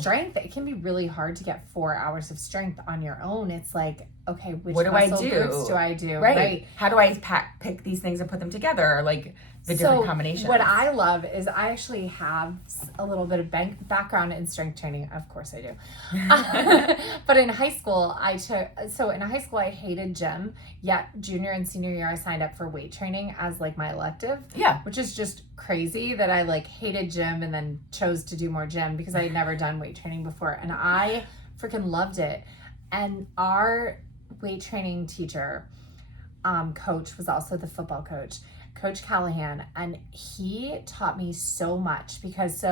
strength. It can be really hard to get 4 hours of strength on your own. It's like, okay, which what do I do? Groups do I do? Right. How do I pick these things and put them together? Like the different combinations. What I love is I actually have a little bit of background in strength training. Of course I do. But in high school, I hated gym. Yet junior and senior year, I signed up for weight training as like my elective. Yeah. Which is just crazy that I like hated gym and then chose to do more gym because I had never done weight training before. And I freaking loved it. And our weight training teacher, coach was also the football coach. Coach Callahan, and he taught me so much because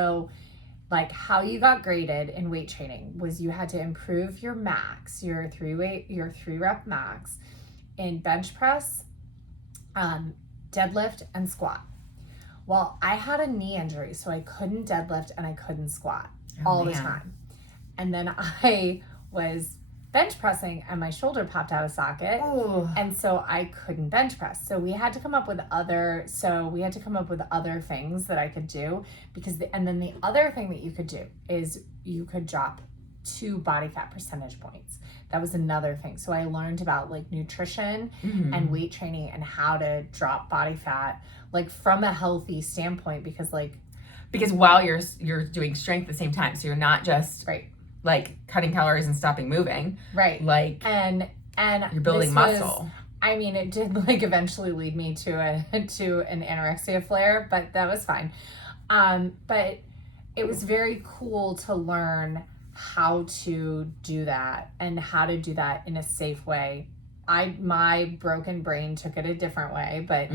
like how you got graded in weight training was you had to improve your max, your 3-rep max in bench press, deadlift, and squat. Well, I had a knee injury, so I couldn't deadlift and I couldn't squat the time. And then I was bench pressing and my shoulder popped out of socket. Ooh. And so I couldn't bench press. So we had to come up with other things that I could do and then the other thing that you could do is you could drop 2 body fat percentage points. That was another thing. So I learned about like nutrition and weight training and how to drop body fat like from a healthy standpoint because while you're doing strength at the same time. So you're not just like cutting calories and stopping moving. Right. Like and you're building muscle. It did like eventually lead me to an anorexia flare, but that was fine. But it was very cool to learn how to do that and how to do that in a safe way. My broken brain took it a different way, but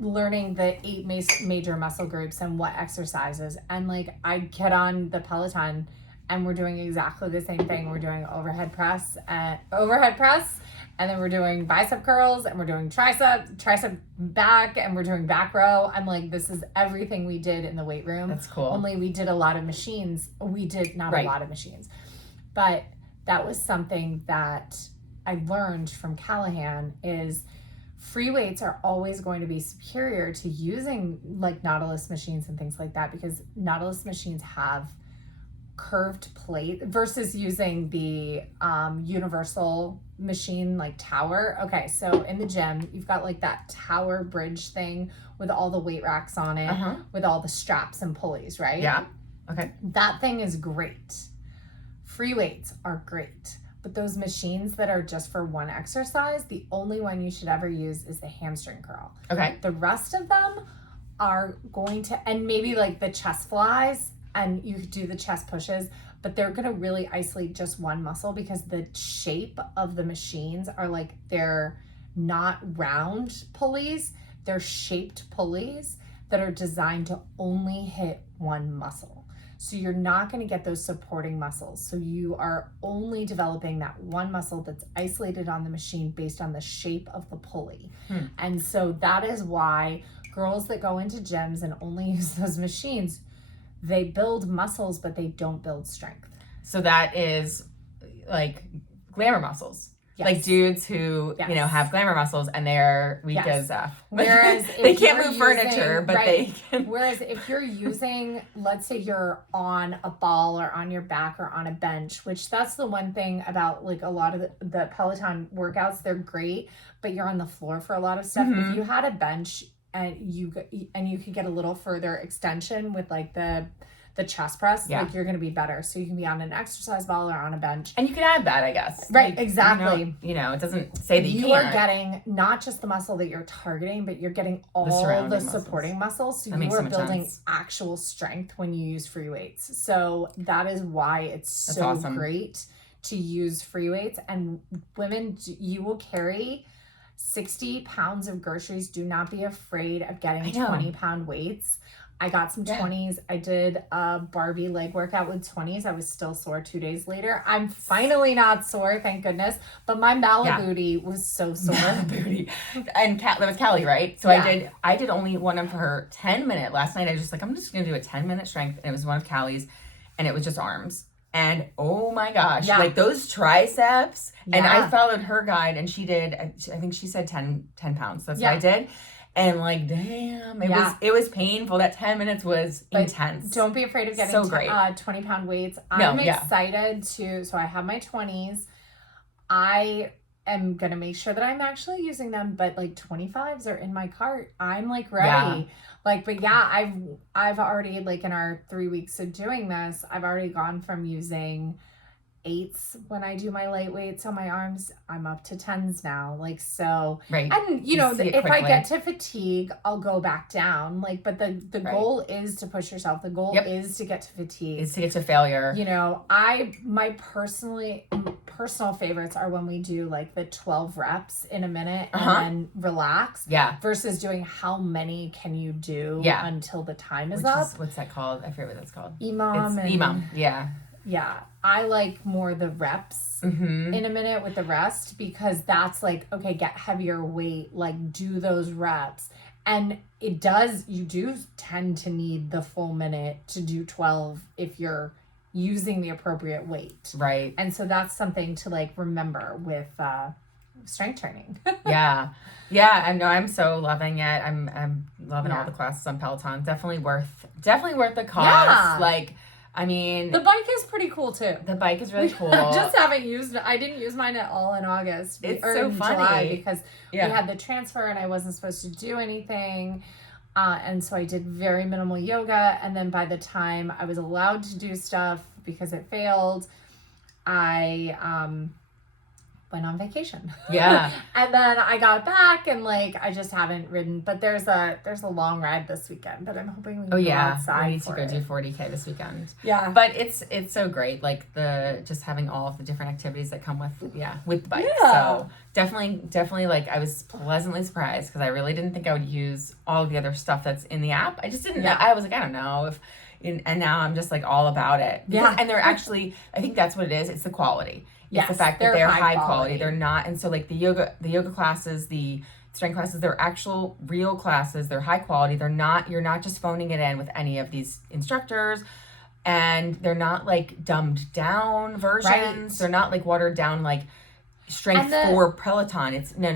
learning the 8 major muscle groups and what exercises, and like I get on the Peloton and we're doing exactly the same thing. We're doing overhead press, and then we're doing bicep curls, and we're doing tricep back, and we're doing back row. I'm like, this is everything we did in the weight room. That's cool. Only we did a lot of machines. We did not a lot of machines, but that was something that I learned from Callahan is free weights are always going to be superior to using like Nautilus machines and things like that because Nautilus machines have curved plate versus using the universal machine like tower. Okay, so in the gym, you've got like that tower bridge thing with all the weight racks on it, with all the straps and pulleys, right? Yeah. Okay. That thing is great. Free weights are great. But those machines that are just for one exercise, the only one you should ever use is the hamstring curl. Okay. The rest of them are going to, and maybe like the chest flies, and you could do the chest pushes, but they're going to really isolate just one muscle because the shape of the machines are like, they're not round pulleys, they're shaped pulleys that are designed to only hit one muscle. So you're not going to get those supporting muscles. So you are only developing that one muscle that's isolated on the machine based on the shape of the pulley. And so that is why girls that go into gyms and only use those machines, they build muscles, but they don't build strength. So that is like glamour muscles. Yes. Like dudes who, Yes. you know, have glamour muscles and they're weak as F. Whereas they can't move furniture, but they can. Whereas if you're using, let's say you're on a ball or on your back or on a bench, which that's the one thing about like a lot of the Peloton workouts, they're great, but you're on the floor for a lot of stuff. If you had a bench and you could get a little further extension with like the chest press, like you're going to be better. So you can be on an exercise ball or on a bench. And you can add that, I guess. Right, like, exactly. You know, it doesn't say that you are getting not just the muscle that you're targeting, but you're getting all the supporting muscles. So you are building actual strength when you use free weights. So that is why it's so great to use free weights. And women, you will carry 60 pounds of groceries. Do not be afraid of getting 20-pound weights. I got some 20s. I did a Barbie leg workout with 20s. I was still sore 2 days later. I'm finally not sore, thank goodness. But my booty was so sore. Booty. And that was Callie, right? So I did only one of her 10-minute. Last night I was just like, I'm just going to do a 10-minute strength. And it was one of Callie's. And it was just arms. And oh my gosh, like those triceps. And I followed her guide and she did, I think she said 10 pounds. That's what I did. And like, damn, it was painful. That 10 minutes was intense. Don't be afraid of getting 20-pound weights. I'm excited so I have my 20s. I am going to make sure that I'm actually using them, but like 25s are in my cart. I'm like ready. Yeah. Like, but I've already, like in our 3 weeks of doing this, I've already gone from using 8s when I do my light weights on my arms. I'm up to 10s now. Like, so, and you know, if I get to fatigue, I'll go back down. Like, but the goal is to push yourself. The goal is to get to fatigue. Is to get to failure. You know, my personal favorites are when we do like the 12 reps in a minute and then relax. Yeah. Versus doing how many can you do until the time is up. What's that called? I forget what that's called. EMOM. Yeah. Yeah, I like more the reps in a minute with the rest because that's like, okay, get heavier weight, like do those reps. And you do tend to need the full minute to do 12 if you're using the appropriate weight. Right. And so that's something to like remember with strength training. Yeah. I know. I'm so loving it. I'm loving all the classes on Peloton. Definitely worth the cost. Yeah. Like, I mean, the bike is pretty cool too. The bike is really cool. I didn't use mine at all in August. It's so funny. July because we had the transfer and I wasn't supposed to do anything. And so I did very minimal yoga. And then by the time I was allowed to do stuff because it failed, I went on vacation. Yeah. And then I got back and like I just haven't ridden. But there's a long ride this weekend that I'm hoping we can go outside. We need to go do 40K this weekend. Yeah. But it's so great, like just having all of the different activities that come with the bike. Yeah. So definitely like I was pleasantly surprised because I really didn't think I would use all of the other stuff that's in the app. I just didn't know. I was like, I don't know if. And now I'm just like all about it. And they're actually, I think that's what it is. It's the quality. It's the fact that they're high quality. They're not, and so like the yoga classes, the strength classes, they're actual real classes. They're high quality. You're not just phoning it in with any of these instructors, and they're not like dumbed down versions. Right. They're not like watered down like strength for Peloton. It's no.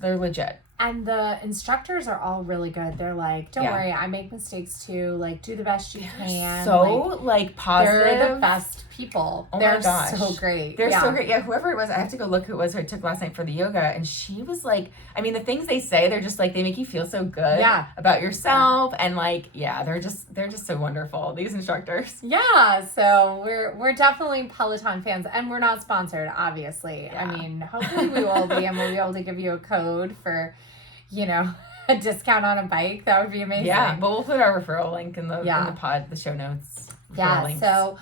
They're legit. And the instructors are all really good. They're like, don't worry, I make mistakes too. Like, do the best you can. So, like positive. They're the best people. Oh they're my gosh. so great. They're so great. Yeah, whoever it was, I have to go look who it was who I took last night for the yoga. And she was like, I mean, the things they say, they're just like, they make you feel so good about yourself. And like, they're just so wonderful, these instructors. Yeah, so we're definitely Peloton fans. And we're not sponsored, obviously. Yeah. I mean, hopefully we will be. And we'll be able to give you a code for, you know, a discount on a bike. That would be amazing. Yeah, but we'll put our referral link in the pod, the show notes. Yeah, so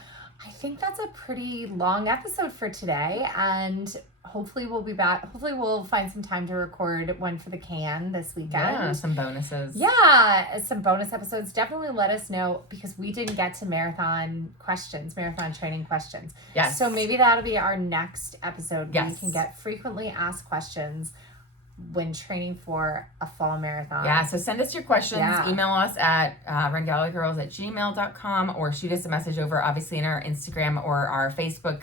I think that's a pretty long episode for today, and hopefully we'll be back. Hopefully we'll find some time to record one for the can this weekend. Yeah, some bonuses. Yeah, some bonus episodes. Definitely let us know, because we didn't get to marathon training questions. Yes. So maybe that'll be our next episode where Yes. we can get frequently asked questions when training for a fall marathon. Yeah, so send us your questions. Yeah. Email us at rengallagirls@gmail.com, or shoot us a message over, obviously, in our Instagram or our Facebook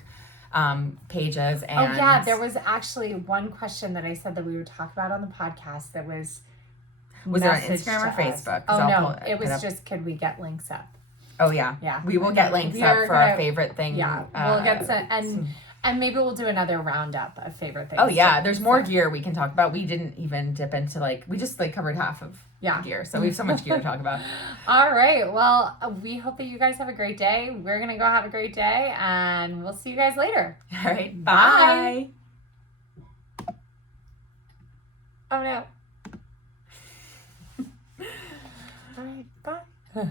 pages. And oh yeah, there was actually one question that I said that we would talk about on the podcast that was it on messaged Instagram or to us. Facebook? Oh I'll no, pull it was up. just, could we get links up? Oh yeah. Yeah. We will get links We up are for our gonna- favorite thing. Yeah, we'll get some, and maybe we'll do another roundup of favorite things. Oh yeah, too. there's more gear we can talk about. We didn't even dip into we just covered half of gear. So we have so much gear to talk about. All right. Well, we hope that you guys have a great day. We're going to go have a great day, and we'll see you guys later. All right. Bye. Oh no. All right. Bye.